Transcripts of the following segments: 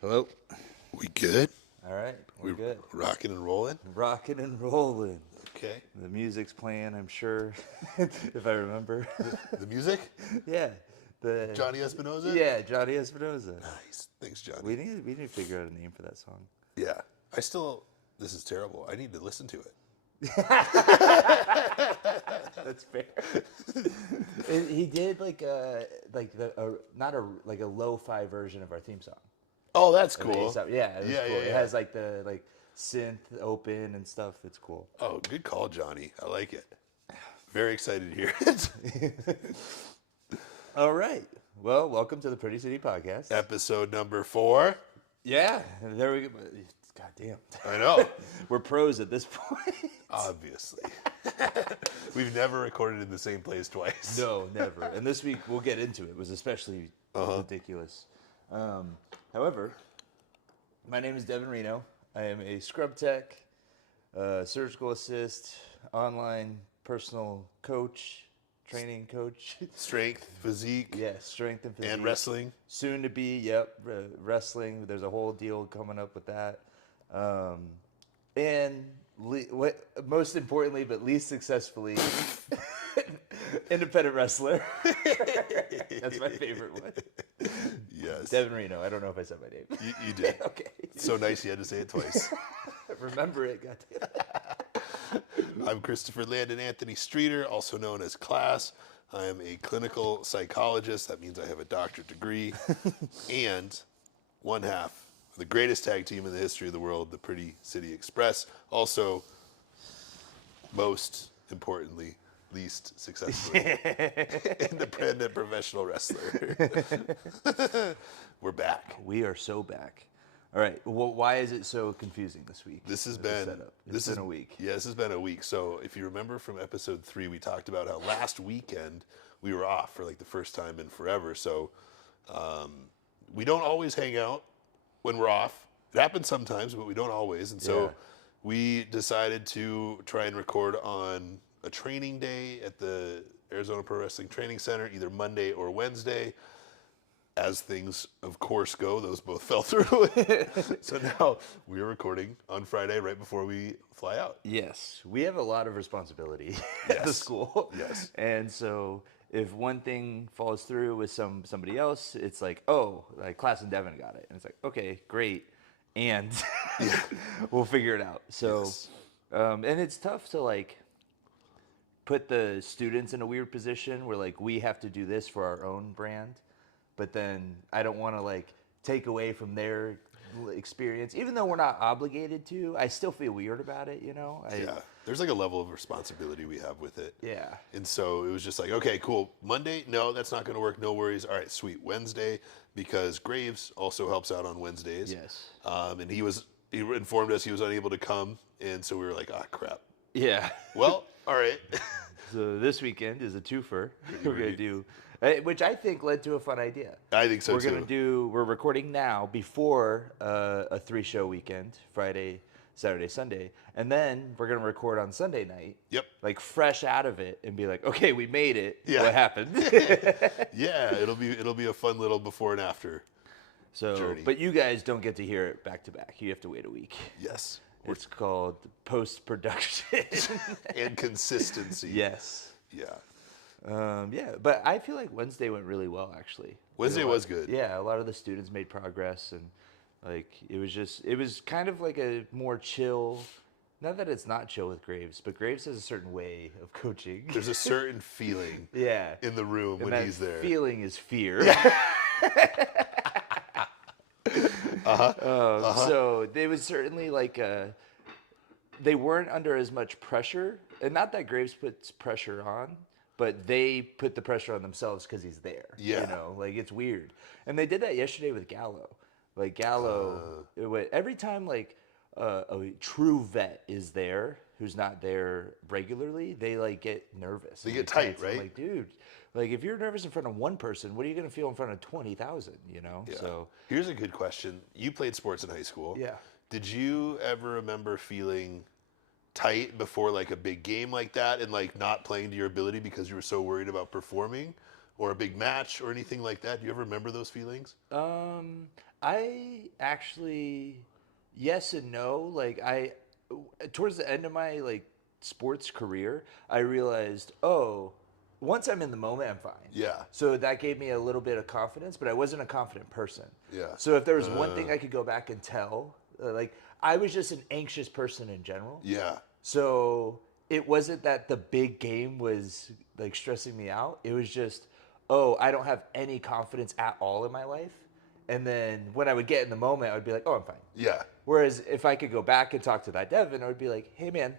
Hello. We good? All right, we're We good. rocking and rolling? Rocking and rolling. Okay. The music's playing, I'm sure, if I remember. The music? Yeah, the Johnny Espinoza? yeah Johnny Espinoza. Nice. Thanks, Johnny. We need to figure out a name for that song. Yeah. This is terrible. I need to listen to it. That's fair. He did not a like a lo-fi version of our theme song. Oh, that's Of cool. A$AP. Yeah, it was Yeah, cool. yeah, It yeah. has like the synth open and stuff. It's cool. Oh, good call, Johnny. I like it. Very excited to hear it. All right. Well, welcome to the Pretty City Podcast. Episode number 4. Yeah, there we go. God damn. I know. We're pros at this point. Obviously. We've never recorded in the same place twice. No, never. And this week, we'll get into it, was especially ridiculous. However, my name is Devin Reno. I am a scrub tech, surgical assist, online personal coach, training coach. Strength, physique, Yeah, strength and physique. and wrestling. Soon to be, wrestling. There's a whole deal coming up with that. And most importantly, but least successfully, independent wrestler. That's my favorite one. Yes. Devin Reno. I don't know if I said my name. You did. Okay. So nice you had to say it twice. Remember it, goddamn. I'm Christopher Landon Anthony Streeter, also known as CLAS. I am a clinical psychologist. That means I have a doctorate degree. And one half of the greatest tag team in the history of the world, the Pretty City Express. Also, most importantly, least successfully, independent professional wrestler. We're back. We are so back. All right. Well, why is it so confusing this week? This has with the been setup? this It's been is a week. Yeah, this has been a week. So if you remember from episode 3, we talked about how last weekend we were off for like the first time in forever. So we don't always hang out when we're off. It happens sometimes, but we don't always. And so Yeah. we decided to try and record on a training day at the Arizona Pro Wrestling Training Center, either Monday or Wednesday. As things, of course, go, those both fell through. So now we're recording on Friday right before we fly out. Yes, we have a lot of responsibility at the Yes. school. Yes. And so if one thing falls through with somebody else, it's like, oh, like Class and Devin got it. And it's like, okay, great. And we'll figure it out. So, Yes. and it's tough to like put the students in a weird position where like we have to do this for our own brand, but then I don't want to like take away from their experience, even though we're not obligated to. I still feel weird about it, you know. Yeah. There's like a level of responsibility we have with it. Yeah. And so it was just like, okay, cool. Monday, no, that's not going to work. No worries. All right, sweet. Wednesday, because Graves also helps out on Wednesdays. Yes. And he informed us he was unable to come. And so we were like, ah, crap. Yeah. Well, all right. So this weekend is a twofer. We're gonna Right. do, which I think led to a fun idea. I think so We're too. gonna do. We're recording now before a 3-show weekend, Friday, Saturday, Sunday, and then we're gonna record on Sunday night. Yep. Like fresh out of it, and be like, okay, we made it. Yeah. What happened? Yeah, it'll be a fun little before and after. So, Journey. but you guys don't get to hear it back to back. You have to wait a week. Yes. It's called post production. And consistency. Yes. Yeah. Yeah, but I feel like Wednesday went really well, actually. Wednesday was good. Yeah, a lot of the students made progress, and like it was kind of like a more chill. Not that it's not chill with Graves, but Graves has a certain way of coaching. There's a certain feeling Yeah, in the room and when that he's there. feeling is fear. So they was certainly like they weren't under as much pressure, and not that Graves puts pressure on, but they put the pressure on themselves because he's there. Yeah. You know, like it's weird. And they did that yesterday with Gallo. Like Gallo, every time like a true vet is there who's not there regularly, they like get nervous. They and get get tight, tense. I'm right? like, dude, like if you're nervous in front of one person, what are you gonna feel in front of 20,000? You know? Yeah. So Here's a good question. You played sports in high school. yeah. Did you ever remember feeling tight before like a big game like that and like not playing to your ability because you were so worried about performing? or a big match or anything like that? Do you ever remember those feelings? I actually, yes and no. Like towards the end of my like sports career, I realized, oh, once I'm in the moment, I'm fine. Yeah. So that gave me a little bit of confidence, but I wasn't a confident person. Yeah. So if there was one thing I could go back and tell, like I was just an anxious person in general. Yeah. So it wasn't that the big game was like stressing me out. It was just, oh, I don't have any confidence at all in my life. And then when I would get in the moment, I would be like, oh, I'm fine. Yeah. Whereas if I could go back and talk to that Devin, I would be like, hey, man,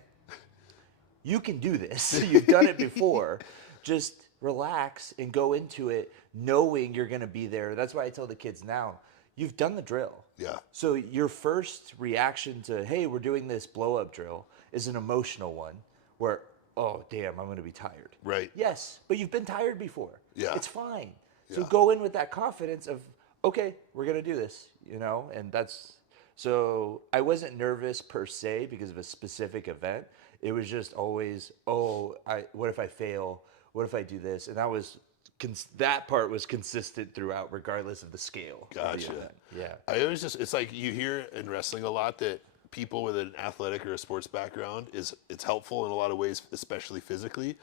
you can do this. You've done it before. Just relax and go into it knowing you're going to be there. That's why I tell the kids now, you've done the drill. Yeah. So your first reaction to, hey, we're doing this blow up drill is an emotional one where, oh, damn, I'm going to be tired. Right. Yes, but you've been tired before. Yeah. It's fine. So Yeah. go in with that confidence of, okay, we're going to do this, and that's, so I wasn't nervous per se because of a specific event. It was just always, oh, what if I fail? What if I do this? And that part was consistent throughout, regardless of the scale. Gotcha. Of the event. Yeah. I always it's like you hear in wrestling a lot that people with an athletic or a sports background it's helpful in a lot of ways, especially physically.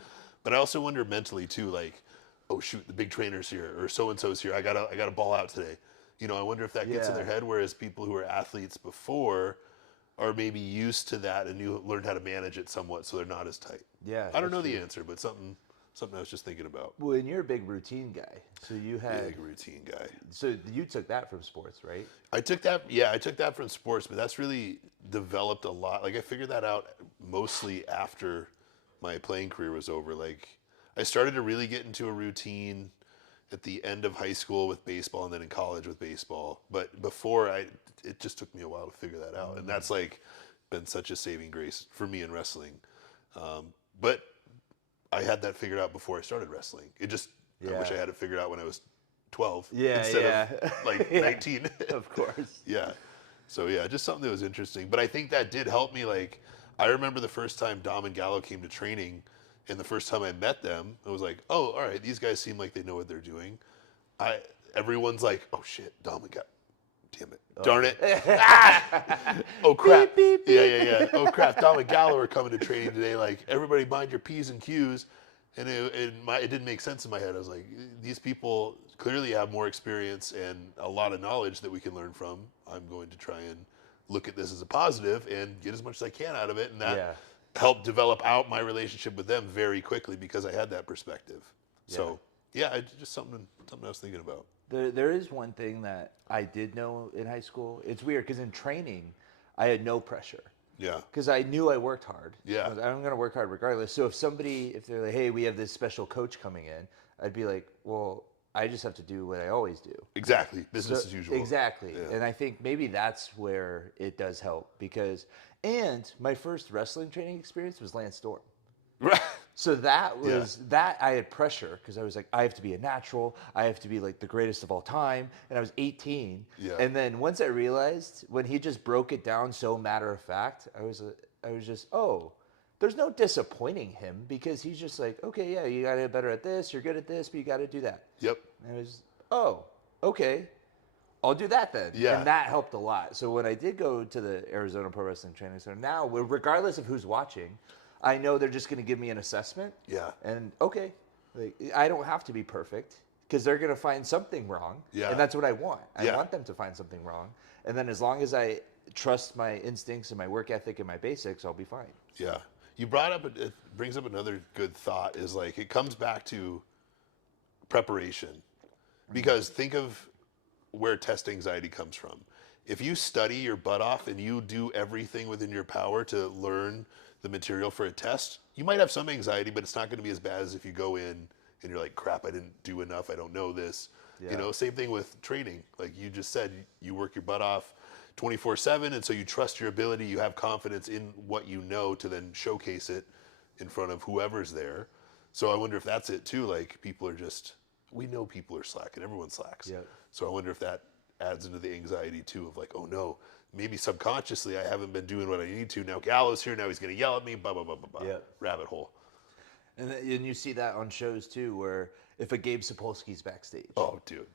But I also wonder mentally too, like, oh shoot, the big trainer's here or so and so's here. I gotta ball out today. I wonder if that gets in their head. Whereas people who were athletes before are maybe used to that and you learned how to manage it somewhat, so they're not as tight. Yeah. I don't know the answer, but something I was just thinking about. Well, and you're a big routine guy, so you had Big routine guy. So you took that from sports, right? I took that from sports, but that's really developed a lot. Like I figured that out mostly after my playing career was over. Like I started to really get into a routine at the end of high school with baseball and then in college with baseball. But before it just took me a while to figure that out. And that's like been such a saving grace for me in wrestling. But I had that figured out before I started wrestling. I wish I had it figured out when I was 12 instead of like 19. Of course. Yeah. So yeah, just something that was interesting. But I think that did help me. Like, I remember the first time Dom and Gallo came to training, and the first time I met them, I was like, oh, all right, these guys seem like they know what they're doing. Everyone's like, oh shit, Dom and Gallo. Damn it. Darn it. Oh crap. Beep, beep, beep. Yeah. Oh crap. Dom and Gallo are coming to training today. Like, everybody mind your P's and Q's. And it didn't make sense in my head. I was like, these people clearly have more experience and a lot of knowledge that we can learn from. I'm going to try and look at this as a positive and get as much as I can out of it. And that helped develop out my relationship with them very quickly because I had that perspective. So yeah, just something I was thinking about. There is one thing that I did know in high school. It's weird because in training, I had no pressure. Yeah. Because I knew I worked hard. Yeah. I'm going to work hard regardless. So if they're like, hey, we have this special coach coming in, I'd be like, well, I just have to do what I always do. Exactly. Business as usual. Exactly. Yeah. And I think maybe that's where it does help and my first wrestling training experience was Lance Storm. Right. So that was that I had pressure because I was like, I have to be a natural. I have to be like the greatest of all time. And I was 18. Yeah. And then once I realized when he just broke it down so matter of fact, I was just, oh, there's no disappointing him because he's just like, okay, yeah, you got to get better at this. You're good at this, but you got to do that. Yep. And I was, oh, okay. I'll do that then. Yeah. And that helped a lot. So when I did go to the Arizona Pro Wrestling Training Center, now, regardless of who's watching, I know they're just going to give me an assessment. Yeah. And okay, like, I don't have to be perfect because they're going to find something wrong. Yeah. And that's what I want. I want them to find something wrong. And then as long as I trust my instincts and my work ethic and my basics, I'll be fine. Yeah. You brought up, it brings up another good thought is like, it comes back to preparation. Because think of where test anxiety comes from. If you study your butt off and you do everything within your power to learn the material for a test, you might have some anxiety, but it's not going to be as bad as if you go in and you're like, crap, I didn't do enough. I don't know this. Yeah. Same thing with training. Like you just said, you work your butt off 24/7. And so you trust your ability. You have confidence in what you know to then showcase it in front of whoever's there. So I wonder if that's it too. Like we know people are slacking. Everyone slacks. Yeah. So I wonder if that adds into the anxiety too of like, oh no, maybe subconsciously I haven't been doing what I need to. Now Gallo's here. Now he's going to yell at me. Blah, blah, blah, blah, blah. Yeah. Rabbit hole. And you see that on shows too, where if a Gabe Sapolsky's backstage. Oh, dude.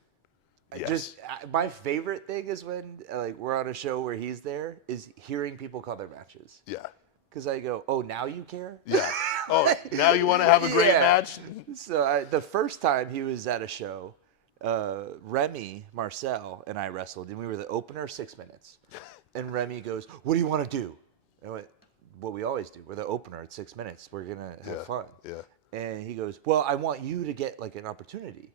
Yes. Just my favorite thing is when like we're on a show where he's there is hearing people call their matches. Yeah. Because I go, oh, now you care? Yeah. Oh, now you want to have a great match? So the first time he was at a show, Remy Marcel and I wrestled, and we were the opener 6 minutes. And Remy goes, what do you want to do? And I went, what we always do. We're the opener at 6 minutes. We're going to have fun. Yeah. And he goes, well, I want you to get like an opportunity.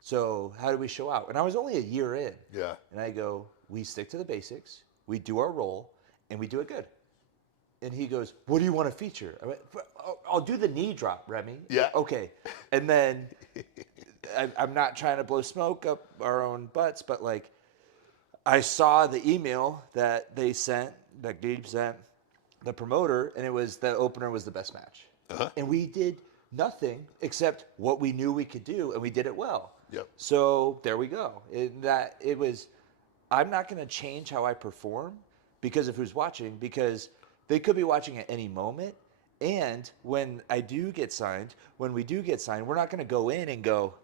So how do we show out? And I was only a year in. Yeah. And I go, we stick to the basics. We do our role, and we do it good. And he goes, what do you want to feature? I went, I'll do the knee drop, Remy. Yeah. Okay. And then I'm not trying to blow smoke up our own butts, but like I saw the email that they sent, that Gabe sent, the promoter, and it was the opener was the best match. Uh-huh. And we did nothing except what we knew we could do, and we did it well. Yep. So there we go. I'm not going to change how I perform because of who's watching, because they could be watching at any moment. And when I do get signed, when we do get signed, we're not going to go in and go,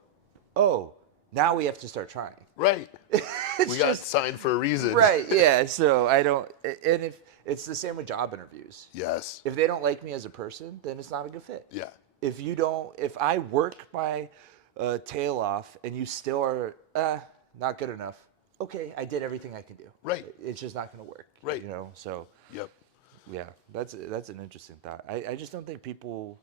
oh, now we have to start trying. Right. We got signed for a reason. Right, yeah. So I don't, and if it's the same with job interviews. Yes. If they don't like me as a person, then it's not a good fit. Yeah. If I work my tail off and you still are not good enough, okay, I did everything I can do. Right. It's just not going to work. Right. You know, so. Yep. Yeah, that's an interesting thought. I just don't think people,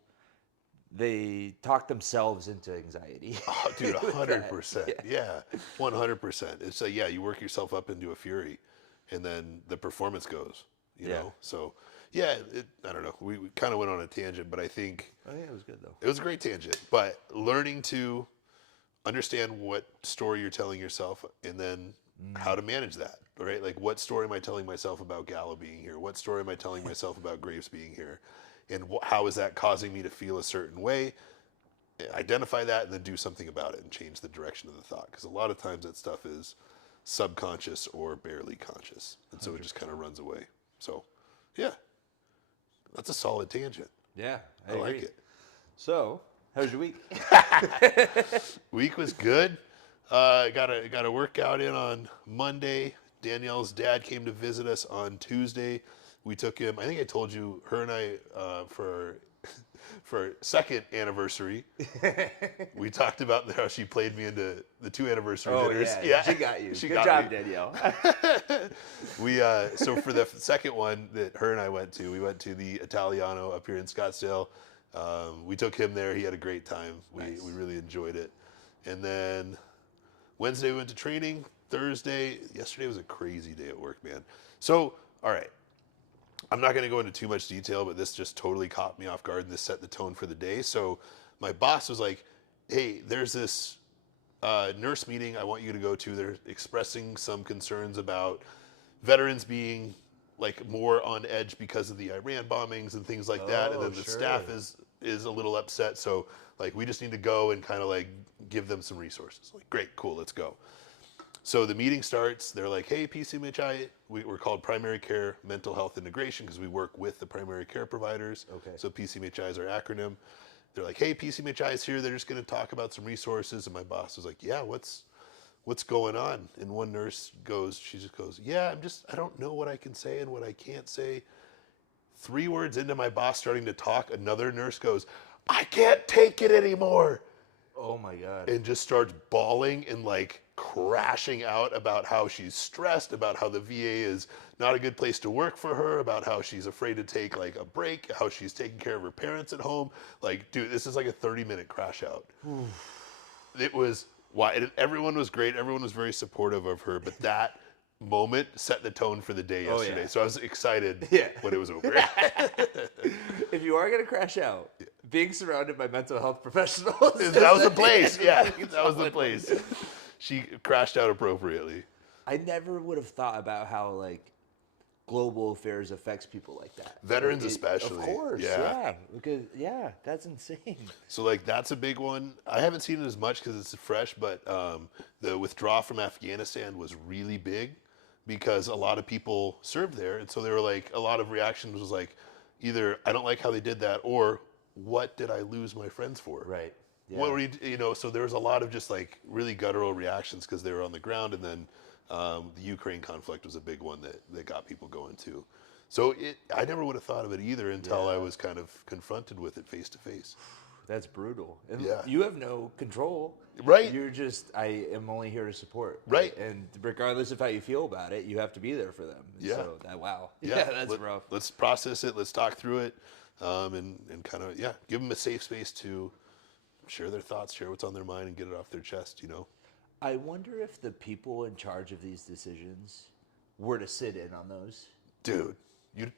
they talk themselves into anxiety. Oh, dude, 100%. Yeah, 100%. It's like, yeah, you work yourself up into a fury, and then the performance goes, you know? So, yeah, I don't know. We kind of went on a tangent, but I think it was good, though. It was a great tangent. But learning to understand what story you're telling yourself and then how to manage that, right? Like, what story am I telling myself about Gallo being here? What story am I telling myself about Graves being here? And how is that causing me to feel a certain way? Identify that and then do something about it and change the direction of the thought. Because a lot of times that stuff is subconscious or barely conscious. And so 100%. It just kind of runs away. So, yeah, that's a solid tangent. Yeah, I like it. So, how was your week? Week was good. Got a workout in on Monday. Danielle's dad came to visit us on Tuesday. We took him. I think I told you, her and I, for our second anniversary, we talked about how she played me into the 2 anniversary dinners. Yeah, she got you. Good job, Danielle. So for the second one that her and I went to, we went to the Italiano up here in Scottsdale. We took him there. He had a great time. We really enjoyed it. And then Wednesday we went to training. Yesterday was a crazy day at work, man. So, all right. I'm not going to go into too much detail, but this just totally caught me off guard and this set the tone for the day. So my boss was like, hey, there's this nurse meeting I want you to go to. They're expressing some concerns about veterans being like more on edge because of the Iran bombings and things like that. And then the staff is a little upset. So like, we just need to go and kind of like give them some resources. Like, great, cool, let's go. So the meeting starts. They're like, hey, PCMHI, we're called Primary Care Mental Health Integration because we work with the primary care providers. Okay. So PCMHI is our acronym. They're like, hey, PCMHI is here. They're just going to talk about some resources. And my boss was like, yeah, what's going on? And one nurse she just goes, yeah, I don't know what I can say and what I can't say. 3 words into my boss starting to talk, another nurse goes, I can't take it anymore. Oh my God. And just starts bawling and like crashing out about how she's stressed, about how the VA is not a good place to work for her, about how she's afraid to take like a break, how she's taking care of her parents at home. Like, dude, this is like a 30-minute crash out. It was everyone was great. Everyone was very supportive of her, but that moment set the tone for the day yesterday. So I was excited when it was over. If you are going to crash out, being surrounded by mental health professionals. That was the place. Yeah, that was the place. She crashed out appropriately. I never would have thought about how like global affairs affects people like that. Veterans especially. Of course, yeah. Because, that's insane. So like that's a big one. I haven't seen it as much because it's fresh, but the withdrawal from Afghanistan was really big because a lot of people served there. And so they were like, a lot of reactions was like, either I don't like how they did that, or what did I lose my friends for? Right. Yeah. What were you know, so there was a lot of just like really guttural reactions because they were on the ground, and then the Ukraine conflict was a big one that got people going too. So I never would have thought of it either until I was kind of confronted with it face to face. That's brutal. And Yeah. you have no control. Right. You're just, I am only here to support. Right. And regardless of how you feel about it, you have to be there for them. And Yeah. So wow. Yeah, that's rough. Let's process it. Let's talk through it, and kind of give them a safe space to share their thoughts, share what's on their mind, and get it off their chest. I wonder if the people in charge of these decisions were to sit in on those. Dude,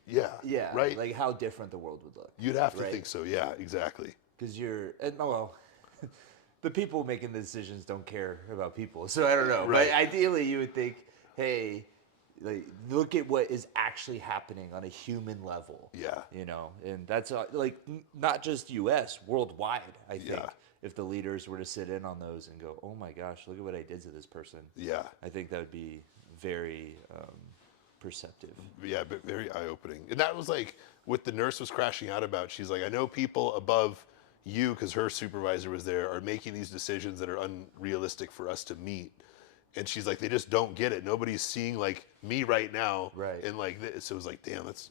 Yeah. right. Like how different the world would look. You'd have to right? think so. Yeah, exactly. Because the people making the decisions don't care about people. So I don't know. Right. But ideally, you would think, hey, like, look at what is actually happening on a human level. Yeah. And that's not just U.S., worldwide, I think. Yeah. If the leaders were to sit in on those and go, oh my gosh, look at what I did to this person. Yeah. I think that would be very perceptive. Yeah, but very eye-opening. And that was like what the nurse was crashing out about. She's like, I know people above you, because her supervisor was there, are making these decisions that are unrealistic for us to meet. And she's like, they just don't get it. Nobody's seeing like me right now. Right. And like this. So it was like, damn, that's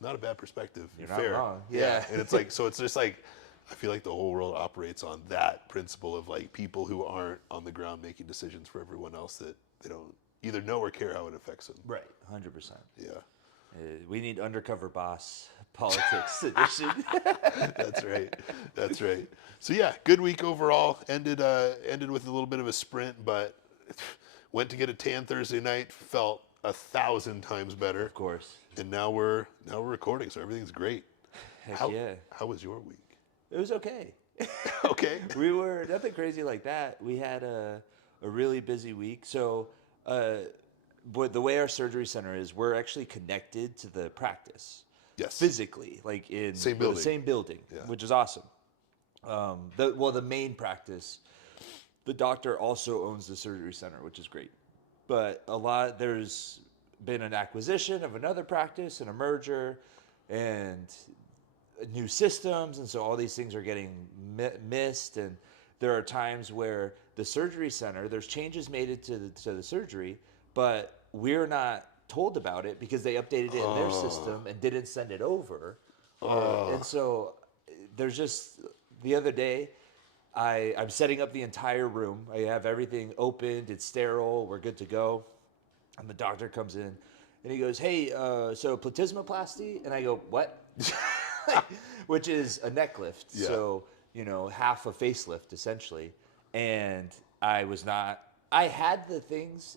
not a bad perspective. You're Fair. not wrong. Yeah. And it's like, so it's just like, I feel like the whole world operates on that principle of like people who aren't on the ground making decisions for everyone else that they don't either know or care how it affects them. Right, 100%. Yeah. We need undercover boss politics edition. That's right. That's right. So yeah, good week overall. Ended with a little bit of a sprint, but went to get a tan Thursday night. Felt 1,000 times better. Of course. And now we're recording, so everything's great. Heck yeah. How was your week? It was okay. Okay. We were nothing crazy like that. We had a really busy week. So, but the way our surgery center is, we're actually connected to the practice. Yes. Physically, like in Same the building. same building, Yeah. which is awesome. The main practice, the doctor also owns the surgery center, which is great. But there's been an acquisition of another practice and a merger and new systems, and so all these things are getting missed. And there are times where the surgery center, there's changes made to the surgery, but we're not told about it because they updated it in their system and didn't send it over. And so there's just, the other day, I'm setting up the entire room. I have everything opened, it's sterile, we're good to go. And the doctor comes in and he goes, hey, so platysmoplasty? And I go, what? Which is a neck lift. Yeah. So, half a facelift essentially. And I had the things,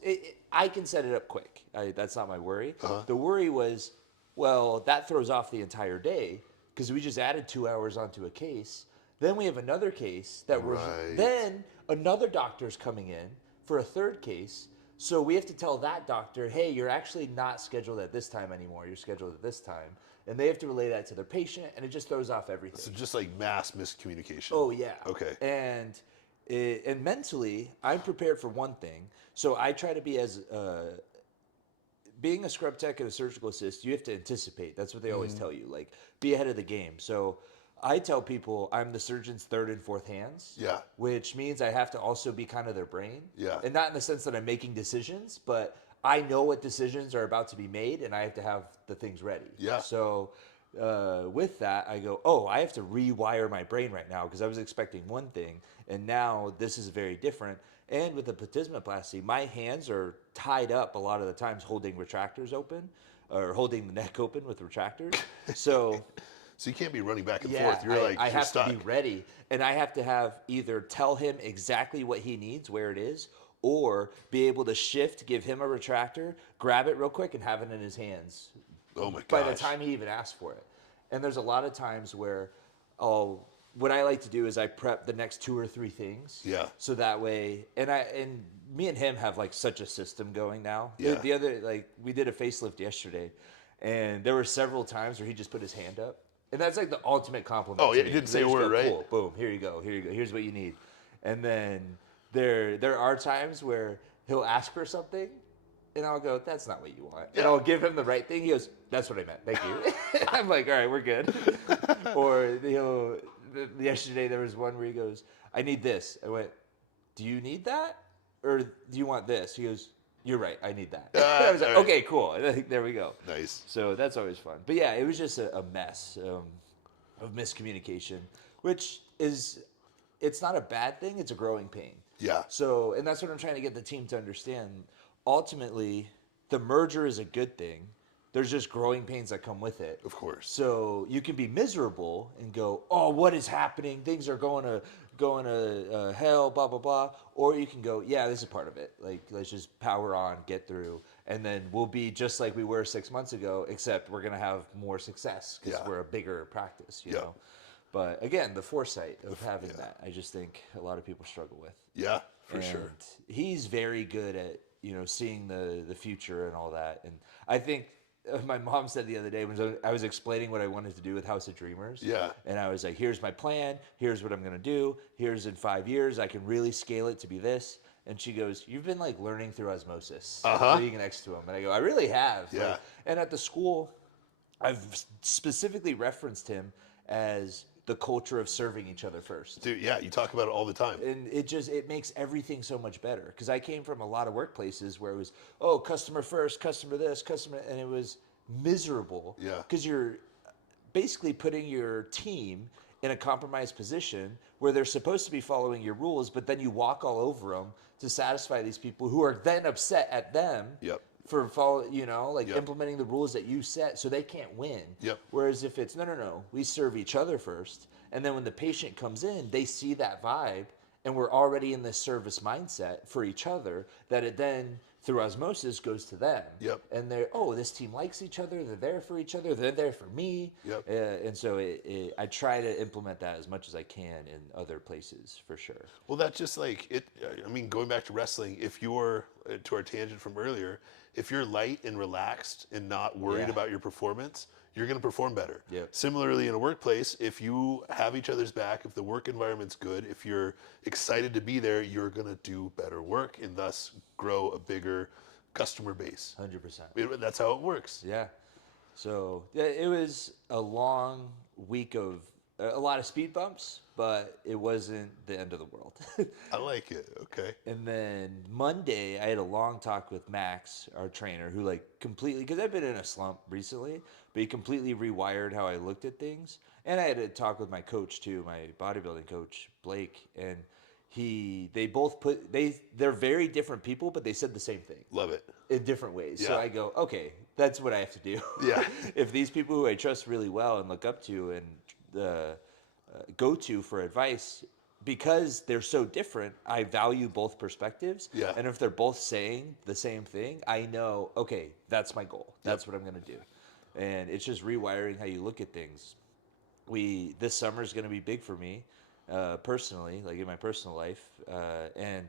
I can set it up quick. That's not my worry. Uh-huh. The worry was, well, that throws off the entire day because we just added 2 hours onto a case. Then we have another case then another doctor's coming in for a third case. So we have to tell that doctor, hey, you're actually not scheduled at this time anymore. You're scheduled at this time. And they have to relay that to their patient, and it just throws off everything. So just like mass miscommunication. Oh, yeah. Okay. And mentally, I'm prepared for one thing. So I try to be being a scrub tech and a surgical assist, you have to anticipate. That's what they always tell you. Like, be ahead of the game. So I tell people I'm the surgeon's third and fourth hands. Yeah. Which means I have to also be kind of their brain. Yeah. And not in the sense that I'm making decisions, but I know what decisions are about to be made, and I have to have the things ready. Yeah. So with that, I go, I have to rewire my brain right now because I was expecting one thing, and now this is very different. And with the platysmoplasty, my hands are tied up a lot of the times holding retractors open or holding the neck open with retractors. So So you can't be running back and forth. You're I have stuck. to be ready, and I have to have either tell him exactly what he needs, where it is, or be able to shift, give him a retractor, grab it real quick, and have it in his hands. Oh my gosh. By the time he even asks for it. And there's a lot of times where what I like to do is I prep the next 2 or 3 things. Yeah. So that way, and me and him have like such a system going now. Yeah. The other, we did a facelift yesterday, and there were several times where he just put his hand up. And that's like the ultimate compliment. Oh, to yeah, me. he didn't They say a just word, go, right? Cool, boom, here you go, here's what you need. And then there are times where he'll ask for something, And I'll go, that's not what you want. Yeah. And I'll give him the right thing. He goes, that's what I meant. Thank you. I'm like, all right, we're good. Or, yesterday there was one where he goes, I need this. I went, do you need that? Or do you want this? He goes, you're right. I need that. I was like, all right. okay, cool. There we go. Nice. So that's always fun. But yeah, it was just a mess of miscommunication, which is, it's not a bad thing. It's a growing pain. Yeah. So, and that's what I'm trying to get the team to understand. Ultimately, the merger is a good thing. There's just growing pains that come with it. Of course. So you can be miserable and go, oh, what is happening? Things are going to hell, blah, blah, blah. Or you can go, yeah, this is part of it. Like, let's just power on, get through. And then we'll be just like we were 6 months ago, except we're going to have more success because we're a bigger practice, you know? But again, the foresight of having that, I just think a lot of people struggle with. Yeah, for sure. He's very good at, seeing the future and all that. And I think my mom said the other day when I was explaining what I wanted to do with House of Dreamers. Yeah. And I was like, here's my plan. Here's what I'm going to do. Here's in 5 years, I can really scale it to be this. And she goes, you've been like learning through osmosis, being next to him. And I go, I really have. Yeah. Like, and at the school, I've specifically referenced him as the culture of serving each other first. Dude, yeah, you talk about it all the time. And it makes everything so much better. Because I came from a lot of workplaces where it was, oh, customer first, customer this, customer, and it was miserable. Yeah. Because you're basically putting your team in a compromised position where they're supposed to be following your rules, but then you walk all over them to satisfy these people who are then upset at them. Yep. For implementing the rules that you set, so they can't win. Yep. Whereas if it's no, we serve each other first, and then when the patient comes in, they see that vibe, and we're already in this service mindset for each other. That it then through osmosis goes to them. Yep. And they're this team likes each other. They're there for each other. They're there for me. Yep. And so I try to implement that as much as I can in other places for sure. Well, that's just like it. I mean, going back to wrestling, if you're to our tangent from earlier, if you're light and relaxed and not worried about your performance, you're going to perform better. Yep. Similarly, in a workplace, if you have each other's back, if the work environment's good, if you're excited to be there, you're going to do better work and thus grow a bigger customer base. 100%. That's how it works. Yeah. So it was a long week of a lot of speed bumps, but it wasn't the end of the world. I like it. Okay. And then Monday, I had a long talk with Max, our trainer, who completely, because I've been in a slump recently, but he completely rewired how I looked at things. And I had a talk with my coach too, my bodybuilding coach, Blake, and they're very different people, but they said the same thing. Love it. In different ways. Yeah. So I go, okay, that's what I have to do. Yeah. If these people who I trust really well and look up to and go to for advice, because they're so different, I value both perspectives. Yeah. And if they're both saying the same thing, I know, okay, that's my goal. That's what I'm going to do. And it's just rewiring how you look at things. This summer is going to be big for me, personally, like in my personal life. And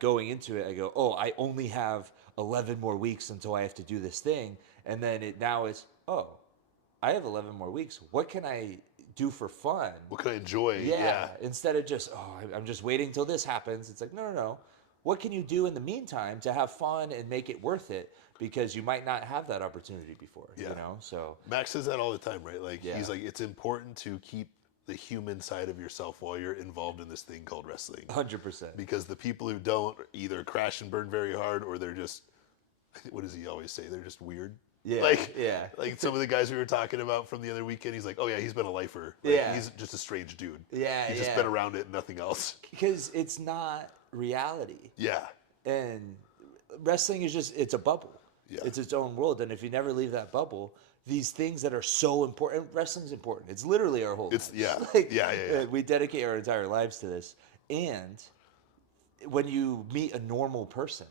going into it, I go, oh, I only have 11 more weeks until I have to do this thing. And then I have 11 more weeks. What can I do for fun? What can I enjoy? Yeah. Instead of just, I'm just waiting till this happens. It's like, no. What can you do in the meantime to have fun and make it worth it? Because you might not have that opportunity before, So Max says that all the time, right? Like, Yeah. he's like, it's important to keep the human side of yourself while you're involved in this thing called wrestling. 100%. Because the people who don't either crash and burn very hard, or they're just, what does he always say? They're just weird. Yeah. Like some of the guys we were talking about from the other weekend, he's like, oh yeah, he's been a lifer. Like, Yeah. He's just a strange dude. Yeah, He's just been around it and nothing else. Because it's not reality. Yeah. And wrestling is it's a bubble. Yeah. It's its own world. And if you never leave that bubble, these things that are so important, wrestling's important. It's literally our whole lives. Yeah. We dedicate our entire lives to this. And when you meet a normal person,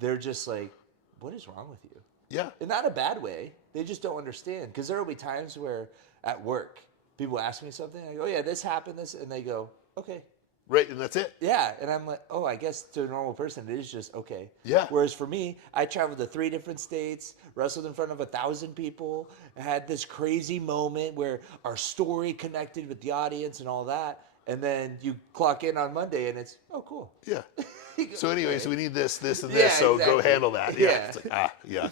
they're just like, what is wrong with you? Yeah. In not a bad way. They just don't understand. Because there will be times where at work, people ask me something. I go, oh, yeah, this happened, and they go, okay. Right, and that's it. Yeah, and I'm like, oh, I guess to a normal person, it is just okay. Yeah. Whereas for me, I traveled to 3 different states, wrestled in front of 1,000 people, had this crazy moment where our story connected with the audience and all that. And then you clock in on Monday, and it's, oh, cool. Yeah. So anyway, so we need this, and Yeah, this. So go exactly. handle that. Yeah. Yeah. It's like, yeah.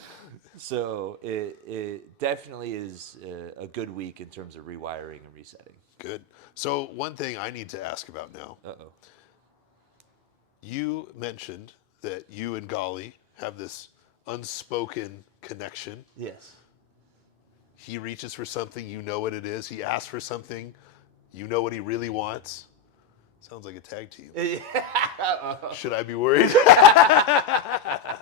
So it definitely is a good week in terms of rewiring and resetting. Good. So one thing I need to ask about now. Uh-oh. You mentioned that you and Golly have this unspoken connection. Yes. He reaches for something, you know what it is. He asks for something, you know what he really wants. Sounds like a tag team. Should I be worried? I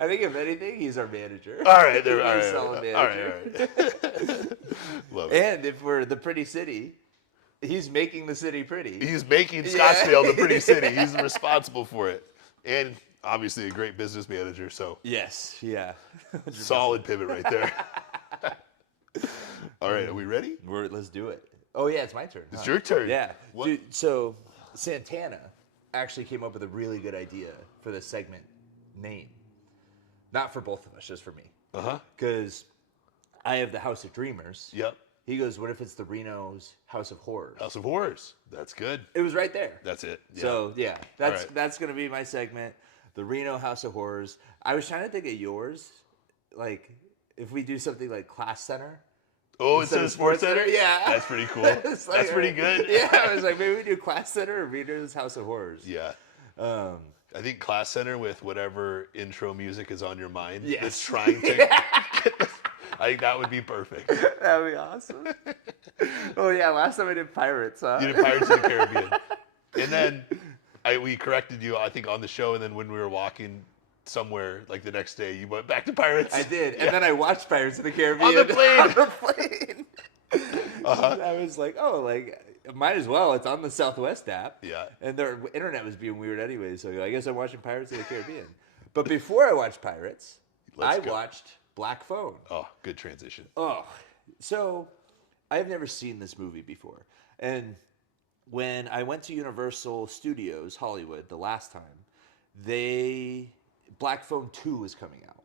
think if anything, he's our manager. All right, He's all our right, solid all manager. right. Love it. And if we're the pretty city, he's making the city pretty. He's making Scottsdale the pretty city. He's responsible for it. And obviously a great business manager, so Yes, yeah. 100%. solid pivot right there. All right, are we ready? Let's do it. Oh yeah, it's my turn. It's your turn. Yeah. What? Dude, so Santana actually came up with a really good idea for this segment name. Not for both of us, just for me. Uh-huh. Because I have the House of Dreamers. Yep. He goes, what if it's the Reno's House of Horrors? House of Horrors. That's good. It was right there. That's it. Yeah. So yeah, that's right. that's gonna be my segment. The Reno House of Horrors. I was trying to think of yours, like if we do something like Class Center. Oh, instead of Sports Center? Yeah. That's pretty cool. It's like, That's pretty good. Yeah, I was like, maybe we do Class Center or Reno's House of Horrors. Yeah. Um, I think Class Center with whatever intro music is on your mind Yes. that's trying to get this. I think that would be perfect. That'd be awesome. Oh yeah, last time I did Pirates, huh? You did Pirates of the Caribbean. And then we corrected you, I think, on the show, and then when we were walking somewhere, like the next day, you went back to Pirates. I did, and then I watched Pirates of the Caribbean On the plane. On the plane. Uh-huh. I was like, oh, like might as well. It's on the Southwest app. Yeah. And their internet was being weird anyway, so I guess I'm watching Pirates of the Caribbean. But before I watched Pirates, Let's I go. watched Black Phone. Oh, good transition. Oh, so I've never seen this movie before. And when I went to Universal Studios Hollywood the last time, Black Phone 2 was coming out.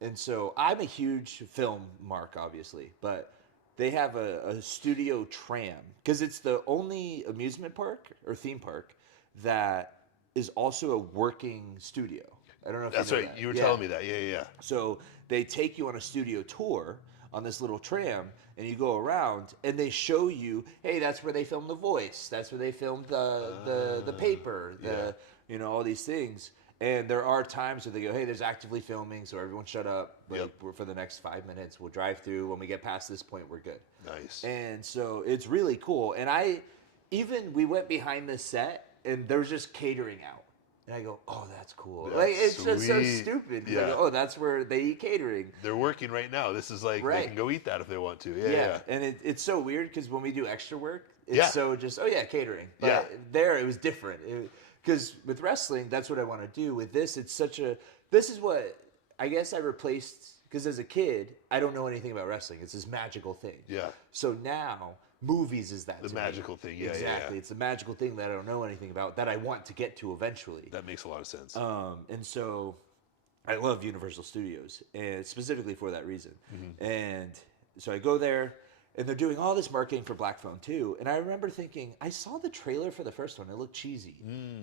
And so I'm a huge film mark, obviously, but they have a studio tram because it's the only amusement park or theme park that is also a working studio. I don't know if That's you know right. that. You were Yeah. telling me that. Yeah. So they take you on a studio tour on this little tram, and you go around, and they show you, hey, that's where they filmed The Voice. That's where they filmed the paper. All these things. And there are times where they go, hey, there's actively filming, so everyone shut up. Like, we're for the next 5 minutes. We'll drive through. When we get past this point, we're good. Nice. And so it's really cool. And we went behind the set, and there was just catering out. And I go, oh, that's cool. That's like it's just so sweet. stupid. Yeah. I go, oh, that's where they eat catering. They're working right now. This is like Right. they can go eat that if they want to. Yeah. And it's so weird because when we do extra work, it's Yeah. so just, catering. But Yeah. there, it was different. Because with wrestling, that's what I want to do. With this, this is what, I guess I replaced, because as a kid, I don't know anything about wrestling. It's this magical thing. Yeah. So now, movies is that The to me. magical thing. Yeah. Exactly. Yeah. It's the magical thing that I don't know anything about that I want to get to eventually. That makes a lot of sense. And so I love Universal Studios, and specifically for that reason. Mm-hmm. And so I go there, and they're doing all this marketing for Black Phone 2. And I remember thinking, I saw the trailer for the first one. It looked cheesy.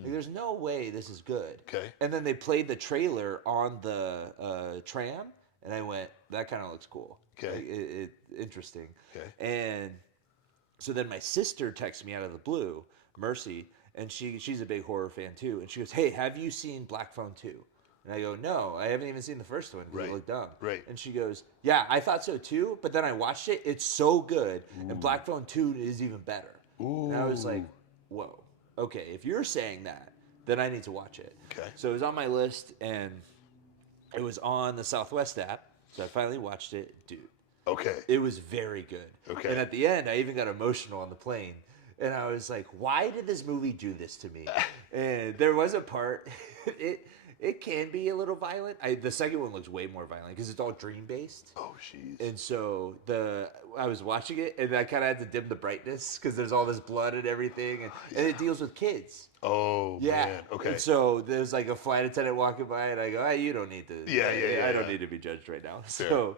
Like, there's no way this is good. Okay. And then they played the trailer on the tram, and I went, that kind of looks cool. Okay. Like, interesting. Okay. And so then my sister texts me out of the blue, Mercy, and she's a big horror fan too. And she goes, hey, have you seen Black Phone 2? And I go, no, I haven't even seen the first one because Right. it looked dumb. Right. And she goes, yeah, I thought so too, but then I watched it. It's so good, and Black Phone 2 is even better. Ooh. And I was like, whoa, okay, if you're saying that, then I need to watch it. Okay. So it was on my list, and it was on the Southwest app, so I finally watched it. Dude, Okay. it was very good. Okay. And at the end, I even got emotional on the plane. And I was like, why did this movie do this to me? And there was a part, it can be a little violent. The second one looks way more violent because it's all dream-based. Oh, jeez. And so I was watching it, and I kind of had to dim the brightness because there's all this blood and everything. And it deals with kids. Oh, Yeah. man. Okay. And so there's like a flight attendant walking by, and I go, you don't need to. Yeah, I don't yeah. need to be judged right now. Fair. So,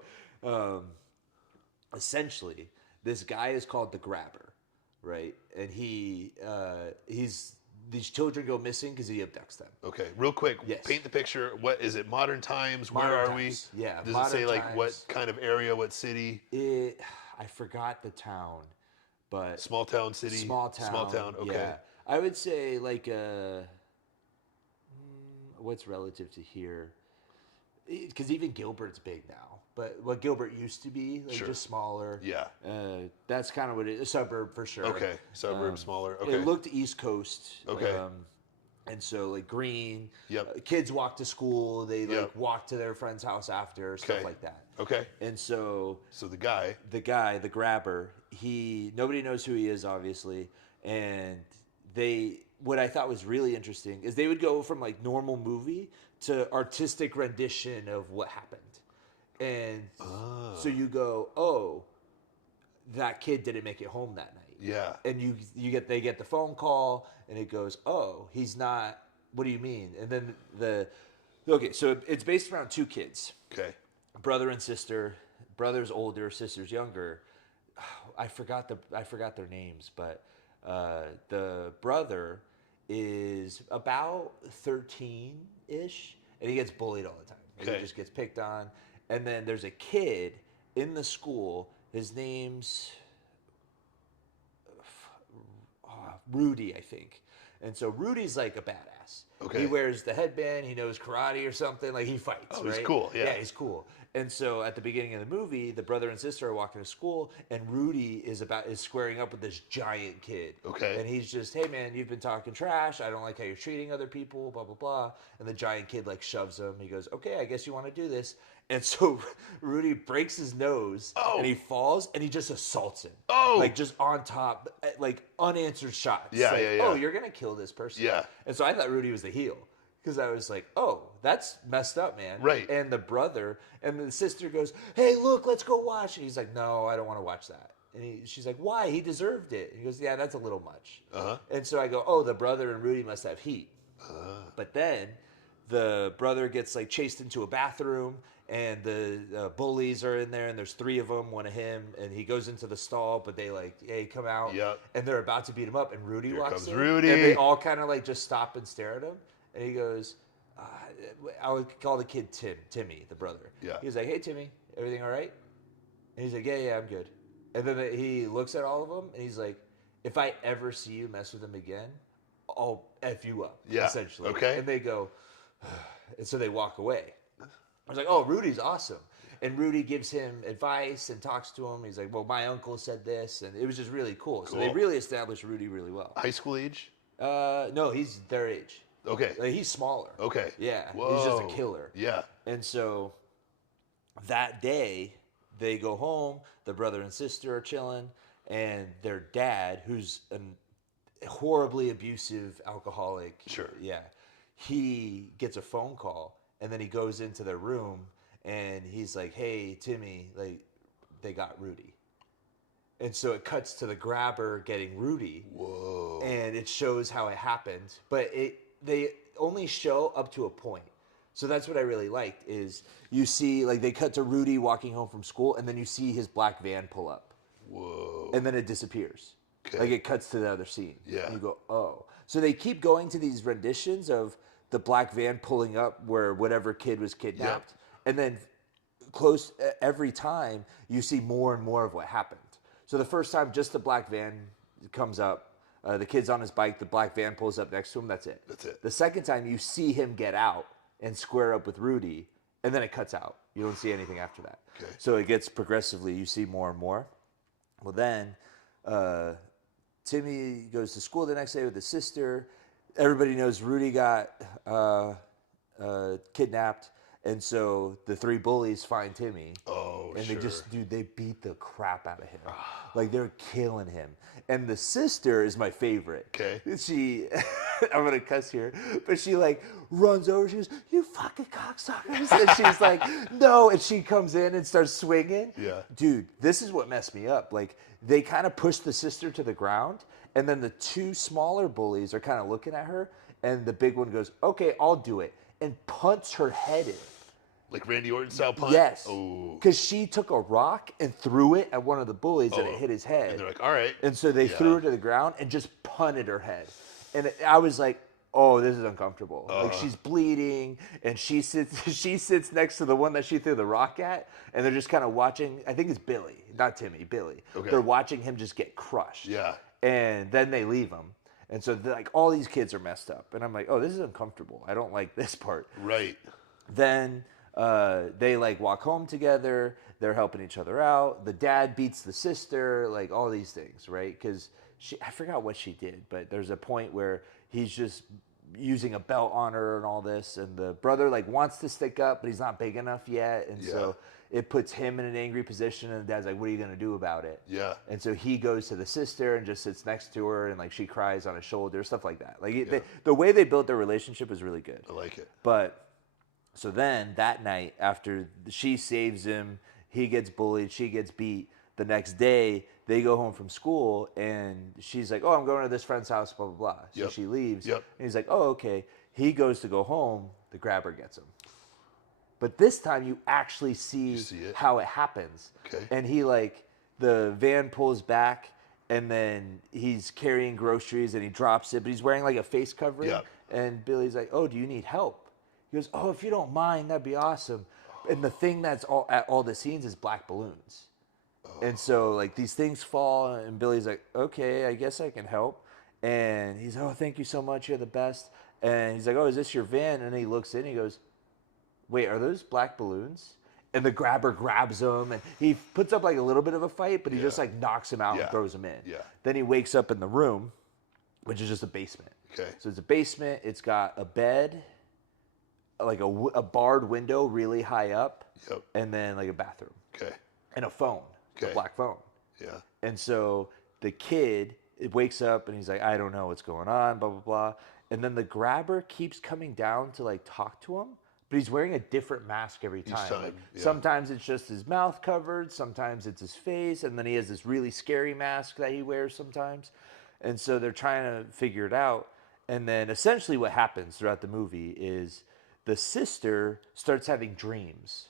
essentially, this guy is called the Grabber, right? And he's these children go missing because he abducts them. Okay, real quick, Yes. paint the picture. What is it? Modern times? Where Modern are times. we? Yeah, Does it modern say like what times. kind of area, what city? I forgot the town, but Small town, city. small town. Small town. Okay. Yeah, I would say like what's relative to here? Because even Gilbert's big now, but what Gilbert used to be, like Sure. just smaller. Yeah. That's kind of what it is. A suburb for sure. Okay. Suburb, smaller. Okay. It looked East Coast. Okay. And so like green. Yep. Kids walk to school. They like Yep. walk to their friend's house after, stuff Okay. like that. Okay. And so So the guy. the grabber, nobody knows who he is, obviously, and what I thought was really interesting is they would go from like normal movie to artistic rendition of what happened, and so you go, oh, that kid didn't make it home that night. Yeah. And they get the phone call and it goes, oh, he's not. What do you mean? And then so it's based around two kids. Okay. Brother and sister. Brother's older, sister's younger. I forgot their names, but the brother is about 13-ish, and he gets bullied all the time. Okay. He just gets picked on. And then there's a kid in the school. His name's Rudy, I think. And so Rudy's like a badass. Okay. He wears the headband. He knows karate or something. Like he fights. Oh, right? he's cool. Yeah. He's cool. And so at the beginning of the movie, the brother and sister are walking to school, and Rudy is squaring up with this giant kid. Okay. And he's just, hey man, you've been talking trash. I don't like how you're treating other people. Blah blah blah. And the giant kid like shoves him. He goes, okay, I guess you want to do this. And so Rudy breaks his nose, and he falls, and he just assaults him. Oh. Like just on top, like unanswered shots. Yeah, like, yeah. oh, you're gonna kill this person. Yeah. And so I thought Rudy was the heel. Because I was like, oh, that's messed up, man. Right. And the brother and the sister goes, hey, look, let's go watch. And he's like, no, I don't want to watch that. And she's like, why? He deserved it. And he goes, yeah, that's a little much. And so I go, oh, the brother and Rudy must have heat. But then the brother gets like chased into a bathroom, and the bullies are in there, and there's three of them, one of him, and he goes into the stall, but they like, hey, come out. Yep. And they're about to beat him up, and Rudy walks comes in. Rudy. And they all kind of like just stop and stare at him. And he goes, I would call the kid Timmy, the brother. Yeah. He's like, hey, Timmy, everything all right? And he's like, yeah, I'm good. And then he looks at all of them, and he's like, if I ever see you mess with him again, I'll F you up, essentially. Okay. And they go, and so they walk away. I was like, oh, Rudy's awesome. And Rudy gives him advice and talks to him. He's like, well, my uncle said this, and it was just really cool. So they really established Rudy really well. High school age? No, he's their age. Okay. Like, he's smaller. Okay. Yeah. Whoa. He's just a killer. Yeah. And so that day, they go home. The brother and sister are chilling, and their dad, who's a horribly abusive alcoholic. Sure. Yeah. He gets a phone call, and then he goes into their room, and he's like, hey, Timmy, like, they got Rudy. And so it cuts to the grabber getting Rudy. Whoa. And it shows how it happened. But they only show up to a point. So that's what I really liked is you see, like, they cut to Rudy walking home from school, and then you see his black van pull up. Whoa. And then it disappears. Okay. Like, it cuts to the other scene. Yeah. And you go, oh. So they keep going to these renditions of the black van pulling up where whatever kid was kidnapped. And then close every time, you see more and more of what happened. So the first time, just the black van comes up. The kid's on his bike. The black van pulls up next to him. That's it. That's it. The second time, you see him get out and square up with Rudy, and then it cuts out. You don't see anything after that. Okay. So it gets progressively, you see more and more. Well, then Timmy goes to school the next day with his sister. Everybody knows Rudy got kidnapped. And so the three bullies find Timmy. Oh, and sure. they beat the crap out of him. Like, they're killing him. And the sister is my favorite. Okay. I'm going to cuss here, but she like runs over. She goes, you fucking cocksuckers. And she's like, no. And she comes in and starts swinging. Yeah. Dude, this is what messed me up. Like, they kind of push the sister to the ground. And then the two smaller bullies are kind of looking at her. And the big one goes, okay, I'll do it. And punts her head in. Like Randy Orton style punch? Yes. Oh. Because she took a rock and threw it at one of the bullies and it hit his head. And they're like, all right. And so they threw her to the ground and just punted her head. And I was like, oh, this is uncomfortable. Like Uh. she's bleeding, and she sits next to the one that she threw the rock at, and they're just kind of watching. I think it's Billy, not Timmy, Billy. Okay. They're watching him just get crushed. Yeah. And then they leave him, and so like all these kids are messed up, and I'm like, oh, this is uncomfortable. I don't like this part. Right. Then they like walk home together. They're helping each other out. The dad beats the sister, like all these things, right? Because I forgot what she did, but there's a point where he's just using a belt on her and all this, and the brother like wants to stick up, but he's not big enough yet, and so it puts him in an angry position, and the dad's like, what are you going to do about it? Yeah. And so he goes to the sister and just sits next to her, and like she cries on his shoulder, stuff like that. Like the way they built their relationship was really good. I like it. But so then that night, after she saves him, he gets bullied, she gets beat. The next day, they go home from school, and she's like, oh, I'm going to this friend's house, blah, blah, blah. So she leaves. Yep. And he's like, oh, okay. He goes to go home. The grabber gets him. But this time, you actually see how it happens. Okay. And he, like, the van pulls back, and then he's carrying groceries, and he drops it, but he's wearing, like, a face covering. Yep. And Billy's like, oh, do you need help? He goes, oh, if you don't mind, that'd be awesome. And the thing that's at all the scenes is black balloons. And so, like, these things fall, and Billy's like, okay, I guess I can help. And he's like, oh, thank you so much. You're the best. And he's like, oh, is this your van? And he looks in, and he goes, wait, are those black balloons? And the grabber grabs him, and he puts up, like, a little bit of a fight, but he just, like, knocks him out and throws him in. Yeah. Then he wakes up in the room, which is just a basement. Okay. So it's a basement. It's got a bed, like a barred window really high up, and then, like, a bathroom. Okay. And a phone. Okay. A black phone. Yeah. And so the kid wakes up and he's like, I don't know what's going on, blah, blah, blah. And then the grabber keeps coming down to like talk to him, but he's wearing a different mask every time. Each time, Like, yeah. Sometimes it's just his mouth covered, sometimes it's his face, and then he has this really scary mask that he wears sometimes. And so they're trying to figure it out. And then essentially what happens throughout the movie is the sister starts having dreams.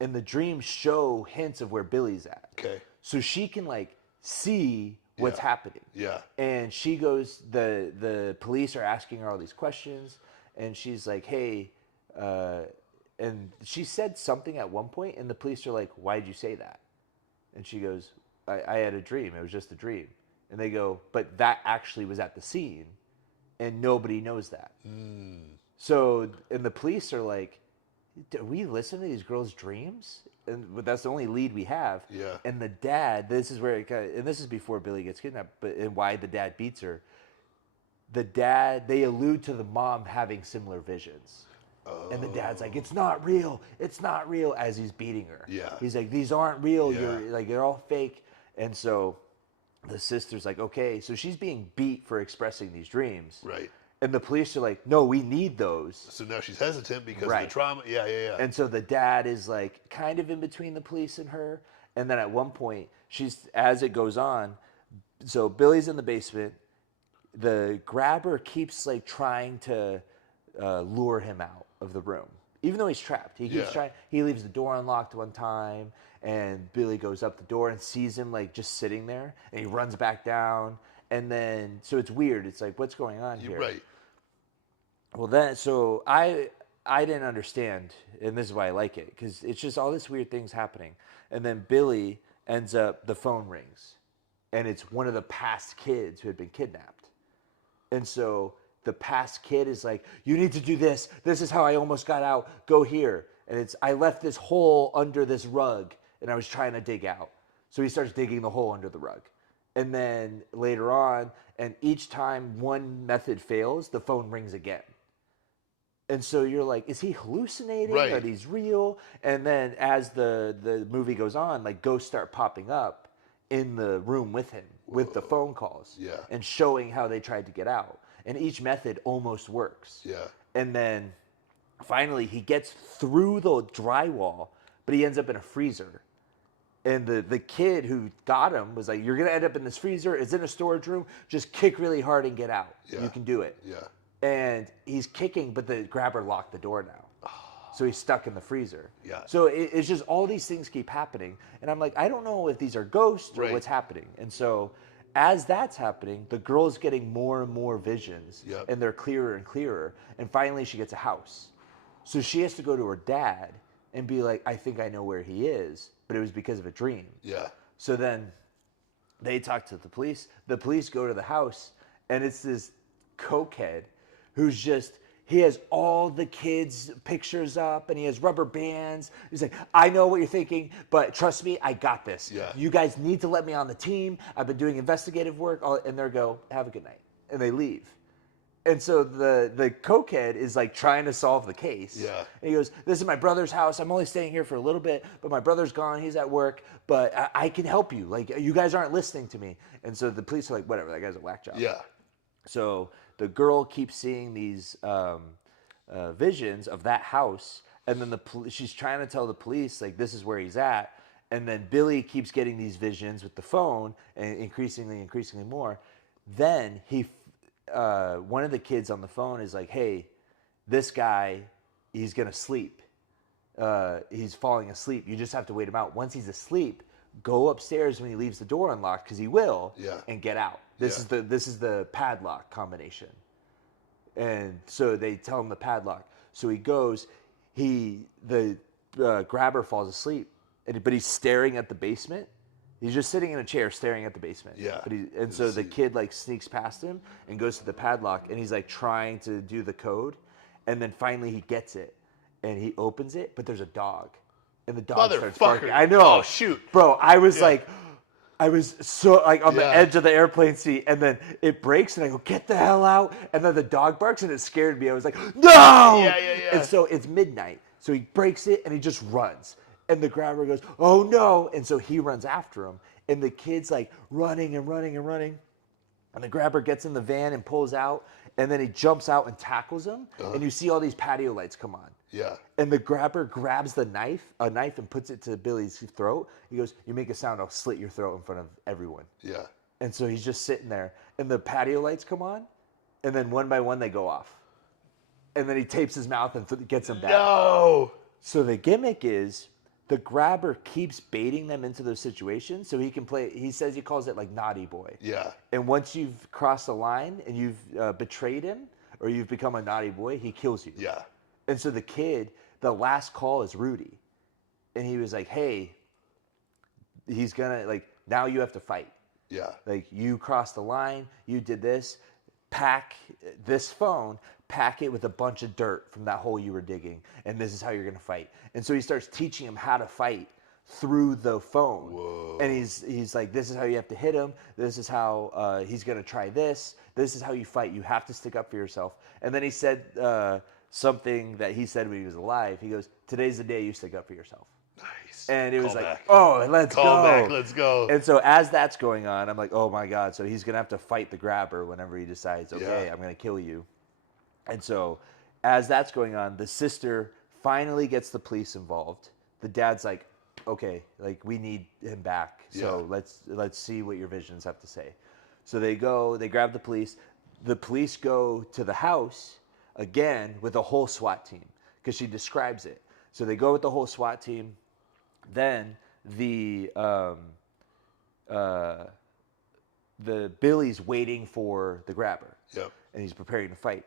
And the dreams show hints of where Billy's at. Okay. So she can like see what's happening. Yeah. And she goes, the police are asking her all these questions, and she's like, hey, and she said something at one point, and the police are like, why'd you say that? And she goes, I had a dream. It was just a dream. And they go, but that actually was at the scene, and nobody knows that. So, and the police are like, do we listen to these girls' dreams? But that's the only lead we have. Yeah. And the dad, this is where and this is before Billy gets kidnapped, and why the dad beats her. The dad, they allude to the mom having similar visions. And the dad's like, it's not real, as he's beating her. Yeah. He's like, these aren't real, Yeah. you're like, they're all fake. And so the sister's like, okay, so she's being beat for expressing these dreams. Right. And the police are like, no, we need those. So now she's hesitant because of the trauma. Yeah. And so the dad is like kind of in between the police and her. And then at one point, as it goes on, so Billy's in the basement. The grabber keeps like trying to lure him out of the room, even though he's trapped. He keeps trying. He leaves the door unlocked one time, and Billy goes up the door and sees him like just sitting there, and he runs back down. And then, so it's weird. It's like, what's going on here? Right. Well, then, so I didn't understand, and this is why I like it, because it's just all this weird things happening. And then Billy ends up, the phone rings, and it's one of the past kids who had been kidnapped. And so the past kid is like, you need to do this. This is how I almost got out. Go here. And I left this hole under this rug, and I was trying to dig out. So he starts digging the hole under the rug. And then later on, and each time one method fails, the phone rings again. And so you're like, is he hallucinating? Right. Are these real? And then as the movie goes on, like ghosts start popping up in the room with him, with the phone calls. Yeah. And showing how they tried to get out. And each method almost works. Yeah. And then finally he gets through the drywall, but he ends up in a freezer. And the kid who got him was like, you're going to end up in this freezer. It's in a storage room. Just kick really hard and get out. Yeah. You can do it. Yeah. And he's kicking, but the grabber locked the door now. So he's stuck in the freezer. Yeah. So it's just all these things keep happening. And I'm like, I don't know if these are ghosts or Right. what's happening. And so As that's happening, the girl's getting more and more visions, Yep. and they're clearer and clearer. And finally, she gets a house. So she has to go to her dad and be like, I think I know where he is, but it was because of a dream. Yeah. So then they talk to the police. The police go to the house, and it's this cokehead who's just, he has all the kids' pictures up, and he has rubber bands. He's like, I know what you're thinking, but trust me, I got this. Yeah. You guys need to let me on the team. I've been doing investigative work. And they go, have a good night. And they leave. And so the cokehead is like trying to solve the case. Yeah. And he goes, this is my brother's house. I'm only staying here for a little bit, but my brother's gone. He's at work, but I can help you. Like, you guys aren't listening to me. And so the police are like, whatever, that guy's a whack job. Yeah. So the girl keeps seeing these visions of that house, and then she's trying to tell the police, like, this is where he's at. And then Billy keeps getting these visions with the phone, and increasingly more. Then one of the kids on the phone is like, hey, this guy, he's going to sleep. He's falling asleep. You just have to wait him out. Once he's asleep, go upstairs when he leaves the door unlocked, because he will, and get out. This is the padlock combination. And so they tell him the padlock. So he goes, the grabber falls asleep, but he's staring at the basement. He's just sitting in a chair staring at the basement. Yeah. So the kid like sneaks past him and goes to the padlock, and he's like trying to do the code. And then finally he gets it and he opens it, but there's a dog. And the dog starts barking. I know. Oh, shoot. Bro, I was so like on the edge of the airplane seat, and then it breaks, and I go, get the hell out. And then the dog barks, and it scared me. I was like, no! Yeah. And so it's midnight. So he breaks it, and he just runs. And the grabber goes, oh no. And so he runs after him. And the kid's like running and running and running. And the grabber gets in the van and pulls out. And then he jumps out and tackles him. And you see all these patio lights come on. Yeah. And the grabber grabs a knife, and puts it to Billy's throat. He goes, you make a sound, I'll slit your throat in front of everyone. Yeah. And so he's just sitting there. And the patio lights come on. And then one by one they go off. And then he tapes his mouth and gets him back. No! So the gimmick is the grabber keeps baiting them into those situations so he can play. He says he calls it like naughty boy. Yeah. And once you've crossed the line and you've betrayed him or you've become a naughty boy, he kills you. Yeah. And so the kid, the last call is Rudy. And he was like, hey, he's going to, like, now you have to fight. Yeah. Like, you crossed the line, you did this, pack this phone, pack it with a bunch of dirt from that hole you were digging, and this is how you're going to fight. And so he starts teaching him how to fight through the phone. Whoa. And he's like, this is how you have to hit him. This is how he's going to try this. This is how you fight. You have to stick up for yourself. And then he said something that he said when he was alive. He goes, today's the day you stick up for yourself. Nice. And it was Call like, back. oh, let's go. Call back, let's go. And so as that's going on, I'm like, oh my God. So he's going to have to fight the grabber whenever he decides, okay, I'm going to kill you. And so as that's going on, the sister finally gets the police involved. The dad's like, okay, like, we need him back. So let's see what your visions have to say. So they grab the police. The police go to the house again with a whole SWAT team because she describes it. So they go with the whole SWAT team. Then the Billy's waiting for the grabber. Yep. And he's preparing to fight.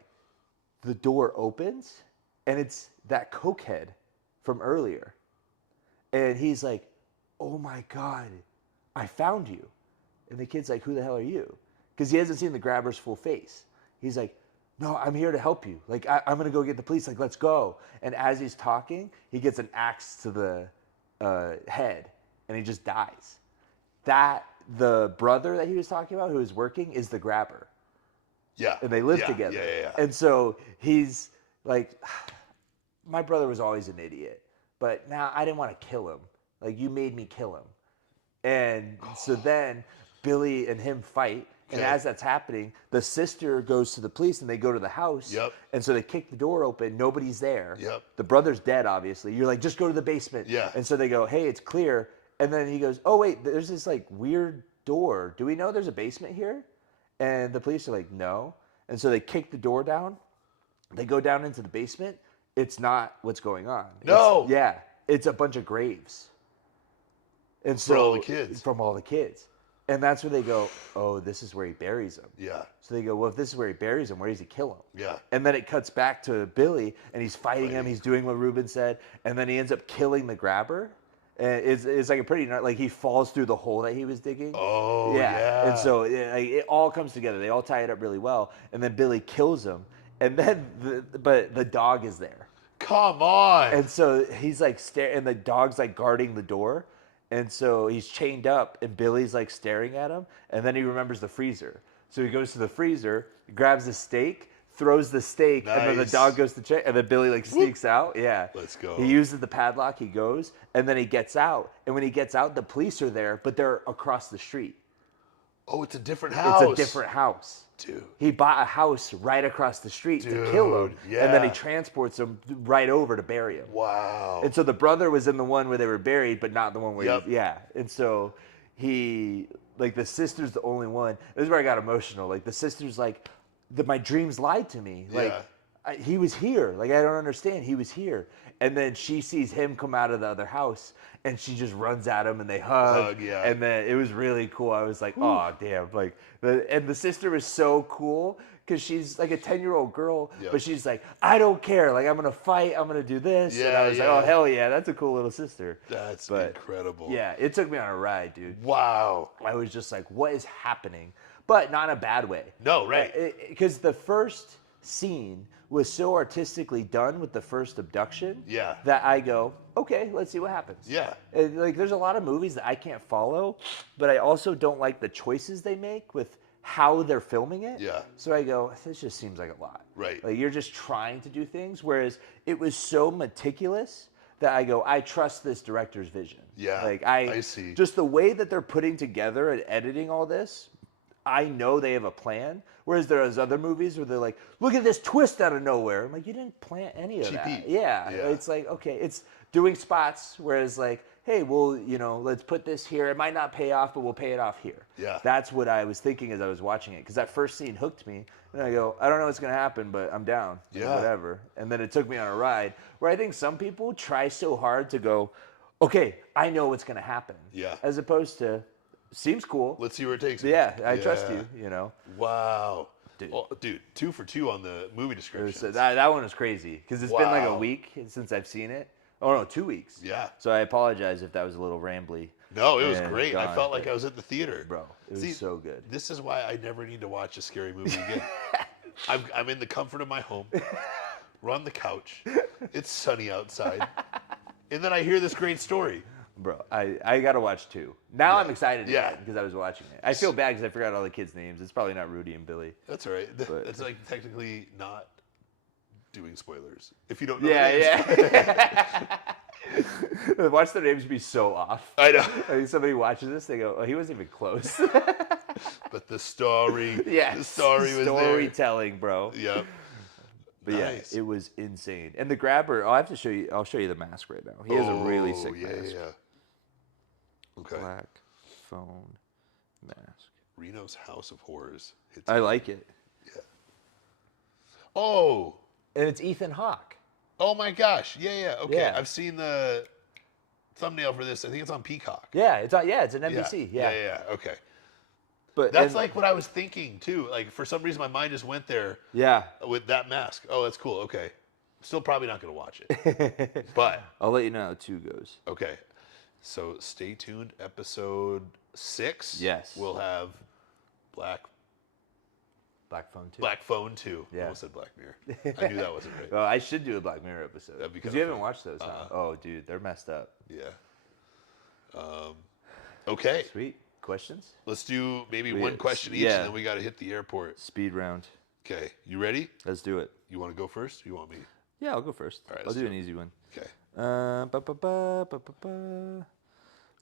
The door opens, and it's that cokehead from earlier. And he's like, oh my God, I found you. And the kid's like, who the hell are you? Because he hasn't seen the grabber's full face. He's like, no, I'm here to help you. Like, I'm going to go get the police. Like, let's go. And as he's talking, he gets an axe to the head, and he just dies. The brother that he was talking about who was working is the grabber. Yeah. And they live together. Yeah. And so he's like, my brother was always an idiot, but now I didn't want to kill him. Like, you made me kill him. And so then Billy and him fight. And as that's happening, the sister goes to the police and they go to the house. Yep. And so they kick the door open. Nobody's there. Yep. The brother's dead, obviously. You're like, just go to the basement. Yeah. And so they go, hey, it's clear. And then he goes, oh, wait, there's this like weird door. Do we know there's a basement here? And the police are like, no. And so they kick the door down. They go down into the basement. It's not what's going on. No. It's a bunch of graves. And so For all the kids. From all the kids. And that's where they go, oh, this is where he buries him. Yeah. So they go, well, if this is where he buries him, where does he kill him? Yeah. And then it cuts back to Billy, and he's fighting him. He's doing what Ruben said, and then he ends up killing the grabber. And it's like a pretty, like he falls through the hole that he was digging. Oh, yeah. And so it all comes together. They all tie it up really well. And then Billy kills him, and then but the dog is there. Come on. And so he's like and the dog's like guarding the door. And so he's chained up, and Billy's like staring at him, and then he remembers the freezer. So he goes to the freezer, grabs the steak, throws the steak, and then the dog goes to check, and then Billy like sneaks out. Yeah. Let's go. He uses the padlock, he goes, and then he gets out. And when he gets out, the police are there, but they're across the street. Oh, it's a different house. It's a different house. Dude. He bought a house right across the street to kill him, and then he transports him right over to bury him. Wow. And so the brother was in the one where they were buried, but not the one where Yep. And so like the sister's the only one. This is where I got emotional. Like the sister's like, my dreams lied to me. Like he was here. Like I don't understand. He was here. And then she sees him come out of the other house, and she just runs at him, and they hug. And then it was really cool. I was like, oh damn! Like the sister was so cool because she's like a 10-year-old girl, but she's like, I don't care. Like I'm gonna fight. I'm gonna do this. And I was like, oh hell yeah, that's a cool little sister. That's incredible. Yeah, it took me on a ride, dude. Wow. I was just like, what is happening? But not in a bad way. No, right. Because the first scene was so artistically done with the first abduction that I go, okay, let's see what happens. Yeah. Like there's a lot of movies that I can't follow, but I also don't like the choices they make with how they're filming it. Yeah. So I go, this just seems like a lot. Right. Like you're just trying to do things, whereas it was so meticulous that I go, I trust this director's vision. Yeah. Like I see. Just the way that they're putting together and editing all this, I know they have a plan. Whereas there's other movies where they're like, look at this twist out of nowhere. I'm like, you didn't plan any of that. Yeah. It's like, okay, it's doing spots, whereas like, hey, well, let's put this here. It might not pay off, but we'll pay it off here. Yeah. That's what I was thinking as I was watching it. Because that first scene hooked me. And I go, I don't know what's going to happen, but I'm down. Yeah. Whatever. And then it took me on a ride where I think some people try so hard to go, okay, I know what's going to happen. Yeah. As opposed to, seems cool. Let's see where it takes me. Yeah, I trust you, Wow. Dude. Oh, dude, 2 for 2 on the movie descriptions. That one was crazy because it's been like a week since I've seen it. Oh, no, 2 weeks. Yeah. So I apologize if that was a little rambly. No, it was great. I felt like I was at the theater. Bro, it was so good. This is why I never need to watch a scary movie again. I'm in the comfort of my home. We're on the couch. It's sunny outside. And then I hear this great story. Bro, I got to watch 2. Now I'm excited again because I was watching it. I feel bad because I forgot all the kids' names. It's probably not Rudy and Billy. That's all right. But it's like technically not doing spoilers. If you don't know Watch their names be so off. I know. Like somebody watches this, they go, oh, he wasn't even close. But the story. Yeah. The story was there. Storytelling, bro. Yep. But nice. yeah, it was insane. And the grabber, I have to show you. I'll show you the mask right now. He has a really sick mask. Yeah. Okay. Black phone mask. Reno's House of Horrors. I like it. Yeah. Oh. And it's Ethan Hawke. Oh my gosh. Yeah. Okay. Yeah. I've seen the thumbnail for this. I think it's on Peacock. Yeah, it's on. Yeah, it's an NBC. Yeah. Okay. But that's like what I was thinking too. Like for some reason, my mind just went there. Yeah. With that mask. Oh, that's cool. Okay. Still probably not going to watch it. But I'll let you know how 2 goes. Okay. So stay tuned. Episode 6. Yes. We'll have Black Phone 2. Black Phone 2. Yeah. I almost said Black Mirror. I knew that wasn't right. Well, I should do a Black Mirror episode. That'd be Because kinda you haven't fun. watched those, huh? Oh, dude, they're messed up. Yeah. Okay. Sweet. Questions? Let's do maybe one question each, and then we got to hit the airport. Speed round. Okay. You ready? Let's do it. You want to go first? Or you want me? Yeah, I'll go first. All right, I'll do an easy one. Okay.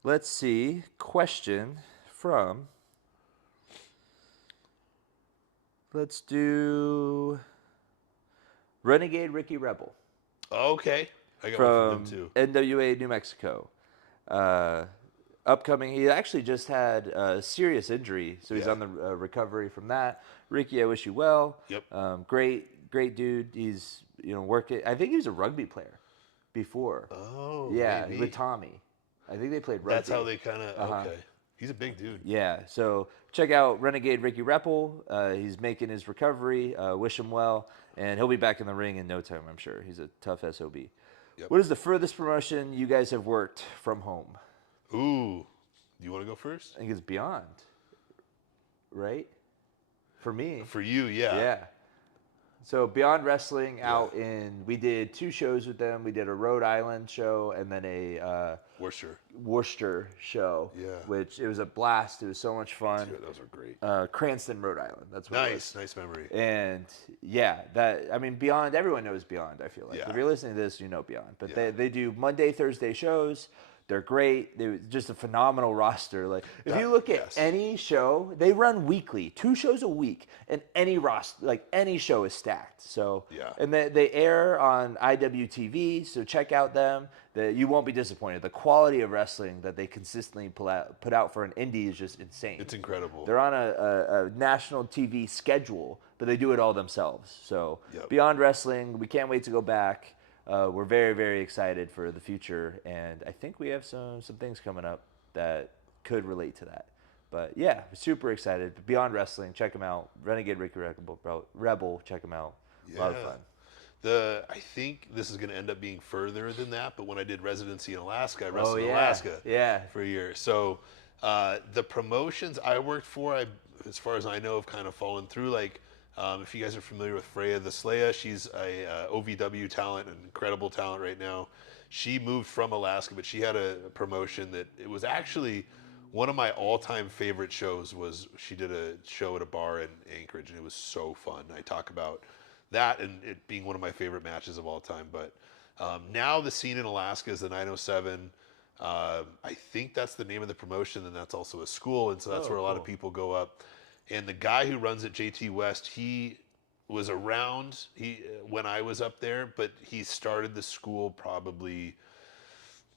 Let's see. Question from. Let's do Renegade Ricky Rebel. Okay. I got one from From them too. NWA New Mexico. Upcoming, he actually just had a serious injury, so he's on the recovery from that. Ricky, I wish you well. Yep. Great dude. He's working. I think he was a rugby player before. Oh. Yeah, maybe. with Tommy. I think they played rugby. That's how they kind of. Okay. He's a big dude. Yeah, so check out Renegade Ricky Reppel. He's making his recovery. Wish him well, and he'll be back in the ring in no time, I'm sure. He's a tough SOB. Yep. What is the furthest promotion you guys have worked from home? Ooh, you want to go first? I think it's Beyond, right? For me. For you, yeah. Yeah. So Beyond Wrestling out we did 2 shows with them. We did a Rhode Island show and then a Worcester show. Yeah. Which it was a blast. It was so much fun. Dude, those are great. Cranston, Rhode Island. That's what it was. Nice memory. And Beyond, everyone knows Beyond, I feel like. Yeah. If you're listening to this, you know Beyond. But Yeah. they do Monday, Thursday shows. They're great. They're just a phenomenal roster. Like if you look at any show, they run weekly, 2 shows a week, and any roster, like any show is stacked. So and they air on IWTV, so check out them. You won't be disappointed. The quality of wrestling that they consistently put out for an indie is just insane. It's incredible. They're on a national TV schedule, but they do it all themselves. So Beyond Wrestling, we can't wait to go back. We're very, very excited for the future, and I think we have some things coming up that could relate to that. But yeah, super excited. Beyond Wrestling, check them out. Renegade Ricky Rebel, check them out. A lot of fun. I think this is going to end up being further than that, but when I did residency in Alaska, I wrestled in Alaska for a year. So the promotions I worked for, as far as I know, have kind of fallen through. Like, if you guys are familiar with Freya the Slaya, she's a OVW talent, an incredible talent right now. She moved from Alaska, but she had a promotion that it was actually one of my all-time favorite shows. Was she did a show at a bar in Anchorage, and it was so fun. I talk about that and it being one of my favorite matches of all time. But now the scene in Alaska is the 907. I think that's the name of the promotion, and that's also a school, and so that's where a lot of people go up. And the guy who runs it, JT West, he was around when I was up there, but he started the school probably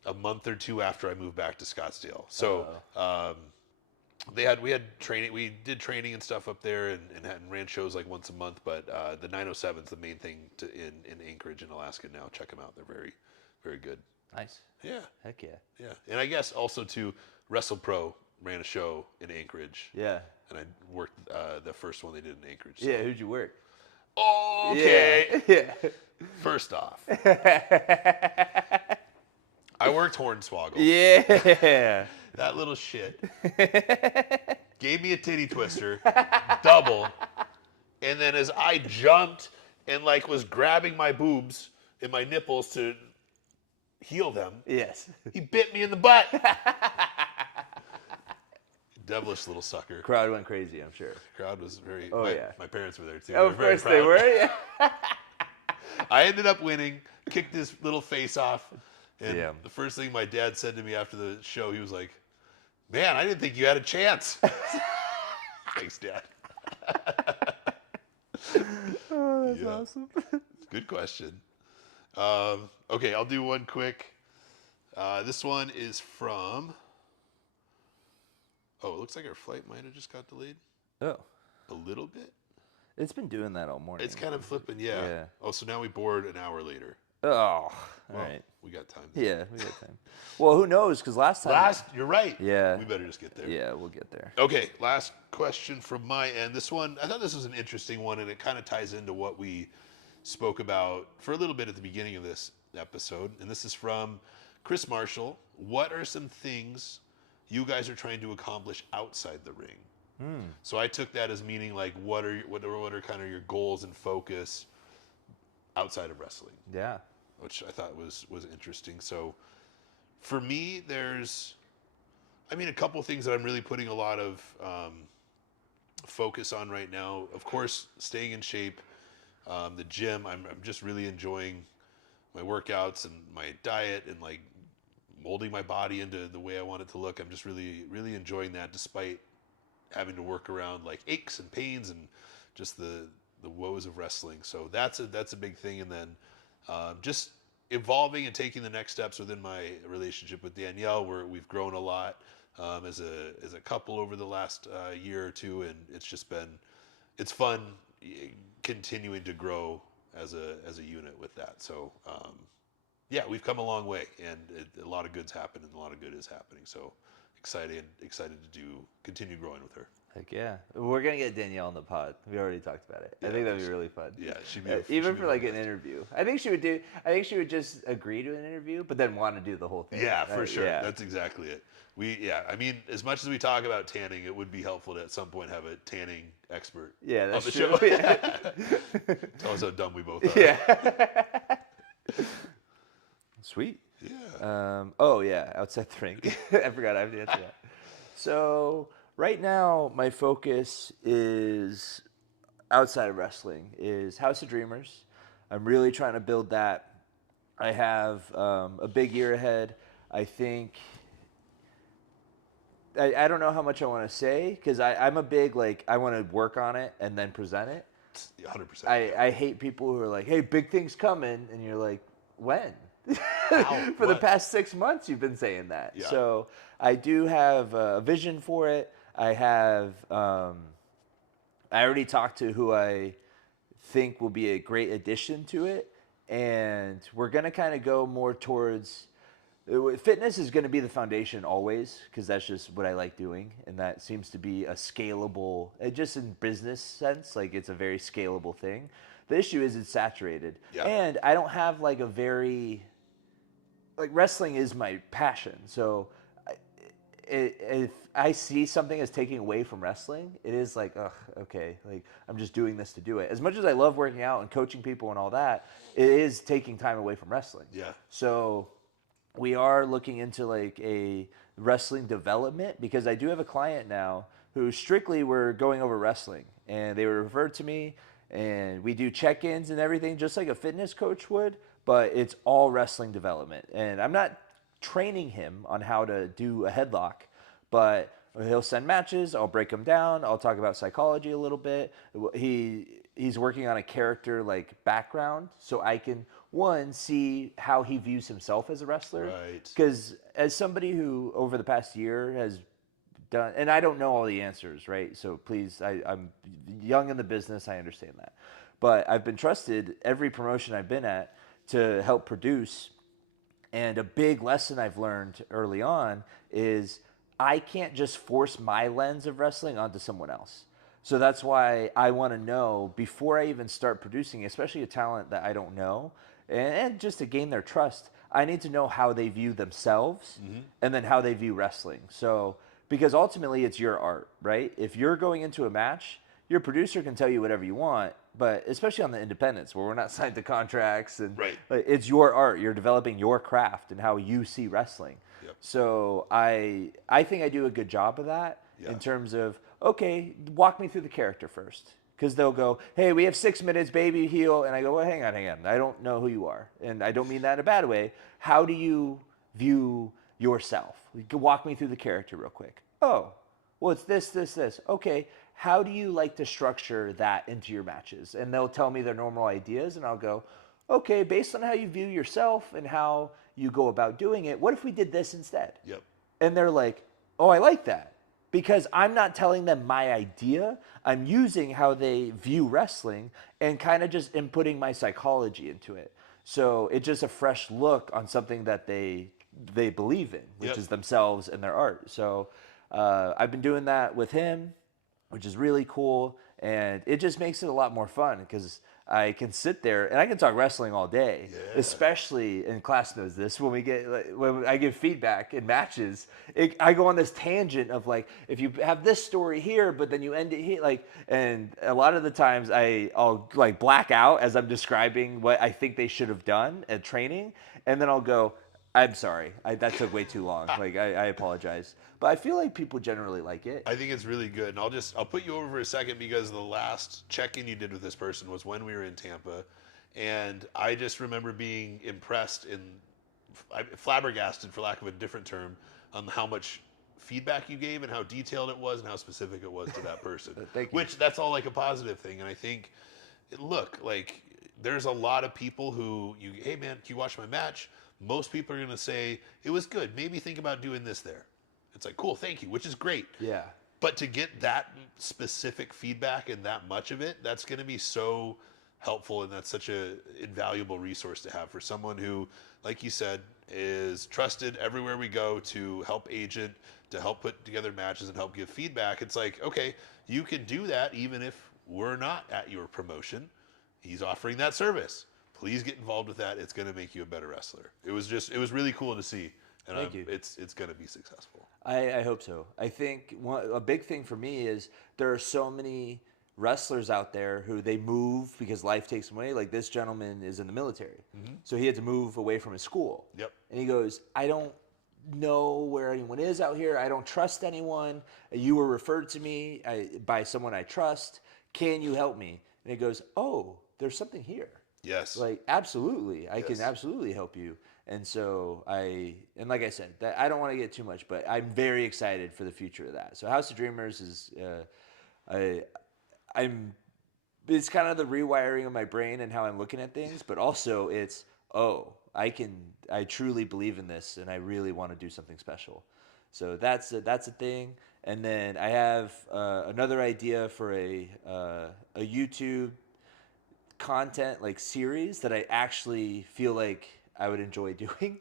a month or 2 after I moved back to Scottsdale. So we had training. We did training and stuff up there, and ran shows like once a month. But the 907 is the main thing in Anchorage in Alaska now. Check them out; they're very, very good. Nice. Yeah. Heck yeah. Yeah, and I guess also too, Wrestle Pro ran a show in Anchorage. Yeah. And I worked the first one they did in Anchorage. So. Yeah, who'd you work? Okay. Yeah. First off, I worked Hornswoggle. Yeah. That little shit gave me a titty twister, double, and then as I jumped and like was grabbing my boobs and my nipples to heal them, Yes. he bit me in the butt. Devilish little sucker. Crowd went crazy, I'm sure. Crowd was very. My parents were there too. Oh, of course they were. Yeah. I ended up winning, kicked his little face off, and Damn. the first thing my dad said to me after the show, he was like, "Man, I didn't think you had a chance." Thanks, Dad. Oh, that's awesome. Good question. Okay, I'll do one quick. This one is from. Oh, it looks like our flight might have just got delayed. Oh. A little bit? It's been doing that all morning. It's kind of flipping, yeah. Oh, so now we board an hour later. Oh, all Well, right. We got time. Yeah, we got time. Well, who knows? Because last time. You're right. Yeah. We better just get there. Yeah, we'll get there. Okay, last question from my end. This one, I thought this was an interesting one, and it kind of ties into what we spoke about for a little bit at the beginning of this episode. And this is from Chris Marshall. What are some things you guys are trying to accomplish outside the ring? So I took that as meaning like what are kind of your goals and focus outside of wrestling? Yeah. Which I thought was interesting. So for me, there's a couple things that I'm really putting a lot of focus on right now. Of course, staying in shape. The gym, I'm just really enjoying my workouts and my diet and like molding my body into the way I want it to look. I'm just really, really enjoying that, despite having to work around like aches and pains and just the woes of wrestling. So that's a big thing. And then just evolving and taking the next steps within my relationship with Danielle, where we've grown a lot as a couple over the last year or two, and it's fun continuing to grow as a unit with that. So yeah, we've come a long way, and a lot of good's happened, and a lot of good is happening. So excited to continue growing with her. Like, yeah, we're gonna get Danielle on the pod. We already talked about it. I Yeah, think that'd be really fun. Yeah, she'd be even she'd for be like my an guest. interview. I think she would do. I think she would just agree to an interview, but then want to do the whole thing. Yeah, for sure. Yeah. That's exactly it. I mean, as much as we talk about tanning, it would be helpful to at some point have a tanning expert Yeah, on that's the true. show. Yeah. Tell us how dumb we both are. Yeah. Sweet. Yeah. Oh yeah, outside the ring. I forgot I have to answer that. So right now, my focus is outside of wrestling is House of Dreamers. I'm really trying to build that. I have a big year ahead. I think. I don't know how much I want to say because I'm a big I want to work on it and then present it. 100%. I hate people who are like, hey, big things coming, and you're like, when? How? For the What? past 6 months, you've been saying that. Yeah. So I do have a vision for it. I have. I already talked to who I think will be a great addition to it, and we're gonna kind of go more towards. Fitness is going to be the foundation always because that's just what I like doing, and that seems to be a scalable. Just in business sense, it's a very scalable thing. The issue is it's saturated, Yeah. and I don't have a very wrestling is my passion. So if I see something as taking away from wrestling, it is okay, I'm just doing this to do it. As much as I love working out and coaching people and all that, it is taking time away from wrestling. Yeah. So we are looking into a wrestling development because I do have a client now who strictly were going over wrestling, and they were referred to me, and we do check-ins and everything just like a fitness coach would, but it's all wrestling development. And I'm not training him on how to do a headlock, but he'll send matches, I'll break them down, I'll talk about psychology a little bit. He's working on a character background so I can see how he views himself as a wrestler. Right. Because as somebody who over the past year has done, and I don't know all the answers, right? So please, I'm young in the business, I understand that. But I've been trusted every promotion I've been at to help produce. And a big lesson I've learned early on is I can't just force my lens of wrestling onto someone else. So that's why I want to know before I even start producing, especially a talent that I don't know, and just to gain their trust, I need to know how they view themselves and then how they view wrestling. So, because ultimately it's your art, right? If you're going into a match, your producer can tell you whatever you want, but especially on the independents where we're not signed to contracts and Right. It's your art. You're developing your craft and how you see wrestling. Yep. So I think I do a good job of that in terms of, okay, walk me through the character first. Because they'll go, hey, we have 6 minutes, baby, heel. And I go, well, hang on. I don't know who you are. And I don't mean that in a bad way. How do you view yourself? Walk me through the character real quick. Oh, well, it's this. Okay, how do you like to structure that into your matches? And they'll tell me their normal ideas, and I'll go, okay, based on how you view yourself and how you go about doing it, what if we did this instead? Yep. And they're like, oh, I like that. Because I'm not telling them my idea. I'm using how they view wrestling and kind of just inputting my psychology into it. So it's just a fresh look on something that they believe in, which is themselves and their art. So I've been doing that with him, which is really cool. And it just makes it a lot more fun because I can sit there and I can talk wrestling all day, especially, and class knows this, when I give feedback in matches, I go on this tangent of if you have this story here, but then you end it here, and a lot of the times I'll black out as I'm describing what I think they should have done at training. And then I'll go, I'm sorry, that took way too long. I apologize. But I feel like people generally like it. I think it's really good. And I'll put you over for a second because the last check-in you did with this person was when we were in Tampa. And I just remember being impressed flabbergasted, for lack of a different term, on how much feedback you gave and how detailed it was and how specific it was to that person. Thank you. Which, that's all a positive thing. And I think, look, there's a lot of people who, hey man, can you watch my match? Most people are going to say, it was good. Maybe think about doing this there. It's cool, thank you, which is great. Yeah. But to get that specific feedback and that much of it, that's going to be so helpful, and that's such a invaluable resource to have for someone who, like you said, is trusted everywhere we go to help agent, to help put together matches and help give feedback. It's like, okay, you can do that even if we're not at your promotion. He's offering that service. Please get involved with that. It's going to make you a better wrestler. It was really cool to see. And Thank you. It's going to be successful. I hope so. I think a big thing for me is there are so many wrestlers out there who they move because life takes them away. Like this gentleman is in the military. So he had to move away from his school. Yep. And he goes, I don't know where anyone is out here. I don't trust anyone. You were referred to me by someone I trust. Can you help me? And he goes, oh, there's something here. Yes. Like, absolutely. I can Yes. absolutely help you. And so like I said, that I don't want to get too much, but I'm very excited for the future of that. So House of Dreamers is, it's kind of the rewiring of my brain and how I'm looking at things, but also it's, I truly believe in this and I really want to do something special. So that's a thing. And then I have another idea for a YouTube content like series that I actually feel like I would enjoy doing,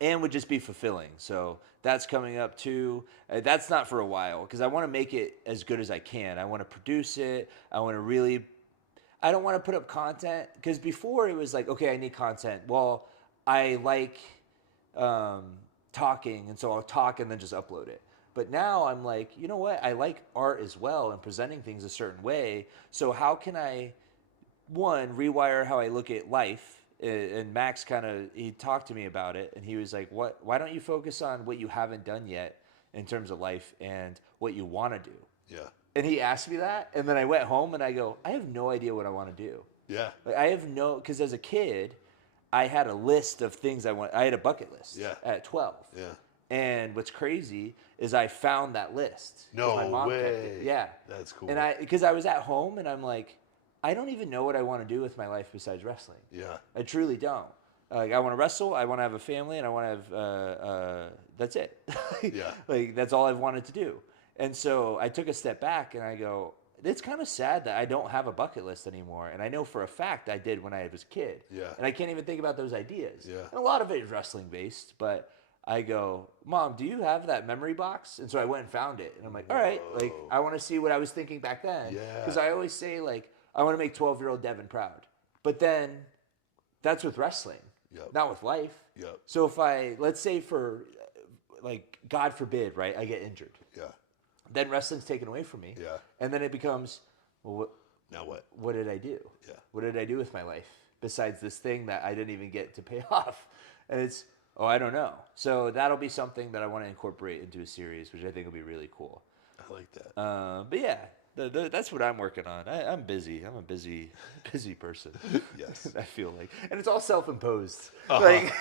and would just be fulfilling. So that's coming up too. That's not for a while because I want to make it as good as I can. I want to produce it. I don't want to put up content because before it was like, okay, I need content. Well, I like talking, and so I'll talk and then just upload it. But now I'm like, you know what? I like art as well and presenting things a certain way. So how can I, one, rewire how I look at life? And Max he talked to me about it, and he was like, why don't you focus on what you haven't done yet in terms of life and what you want to do? Yeah. And he asked me that, and then I went home and I go, I have no idea what I want to do. Yeah. Like, because as a kid, I had a list of things I had a bucket list at 12. Yeah. And what's crazy is I found that list. No my mom kept way. it. Yeah. That's cool. And because I was at home and I'm like, I don't even know what I want to do with my life besides wrestling. Yeah. I truly don't. Like I want to wrestle, I want to have a family, and I want to have, that's it. Yeah. Like that's all I've wanted to do. And so I took a step back and I go, it's kind of sad that I don't have a bucket list anymore. And I know for a fact I did when I was a kid. Yeah. And I can't even think about those ideas. Yeah. And a lot of it is wrestling based, but I go, Mom, do you have that memory box? And so I went and found it. And I'm like, all right, like I want to see what I was thinking back then. Yeah. Because I always say like, I want to make 12-year-old Devin proud. But then that's with wrestling, not with life. Yep. So if let's say for like, God forbid, right, I get injured. Yeah. Then wrestling's taken away from me. Yeah. And then it becomes, well, Now what? what did I do? Yeah. What did I do with my life besides this thing that I didn't even get to pay off? And it's, I don't know. So that'll be something that I want to incorporate into a series, which I think will be really cool. I like that. But yeah, that's what I'm working on. I'm busy. I'm a busy person. Yes. I feel like. And it's all self-imposed. Uh-huh. Like,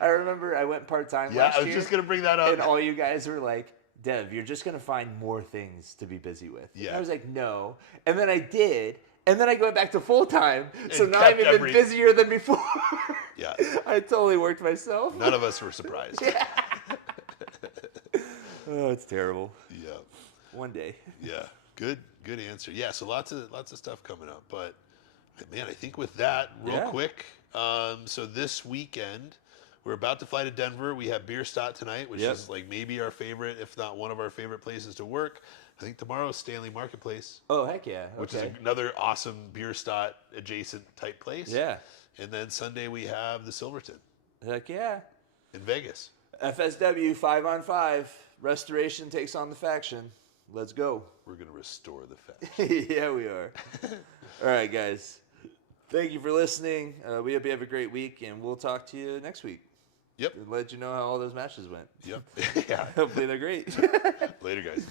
I remember I went part-time last I year. was just going to bring that up. And all you guys were like, Dev, you're just going to find more things to be busy with. Yeah. And I was like, no. And then I did. And then I went back to full-time. So And now I'm kept even busier than before. Yeah. I totally worked myself. None of us were surprised. Yeah. Oh, it's terrible. Yeah. One day. Yeah. Good answer. Yeah, so lots of stuff coming up. But man, I think with that, real quick, so this weekend we're about to fly to Denver. We have Bierstadt tonight, which is like maybe our favorite, if not one of our favorite places to work. I think tomorrow is Stanley Marketplace. Oh, heck yeah. Okay. Which is another awesome Bierstadt adjacent type place. Yeah. And then Sunday we have the Silverton Heck yeah. in Vegas. FSW 5-on-5. Restoration takes on the faction. Let's go. We're going to restore the fact. Yeah, we are. All right, guys. Thank you for listening. We hope you have a great week, and we'll talk to you next week. Yep. And let you know how all those matches went. Yep. Yeah. Hopefully they're great. Later, guys.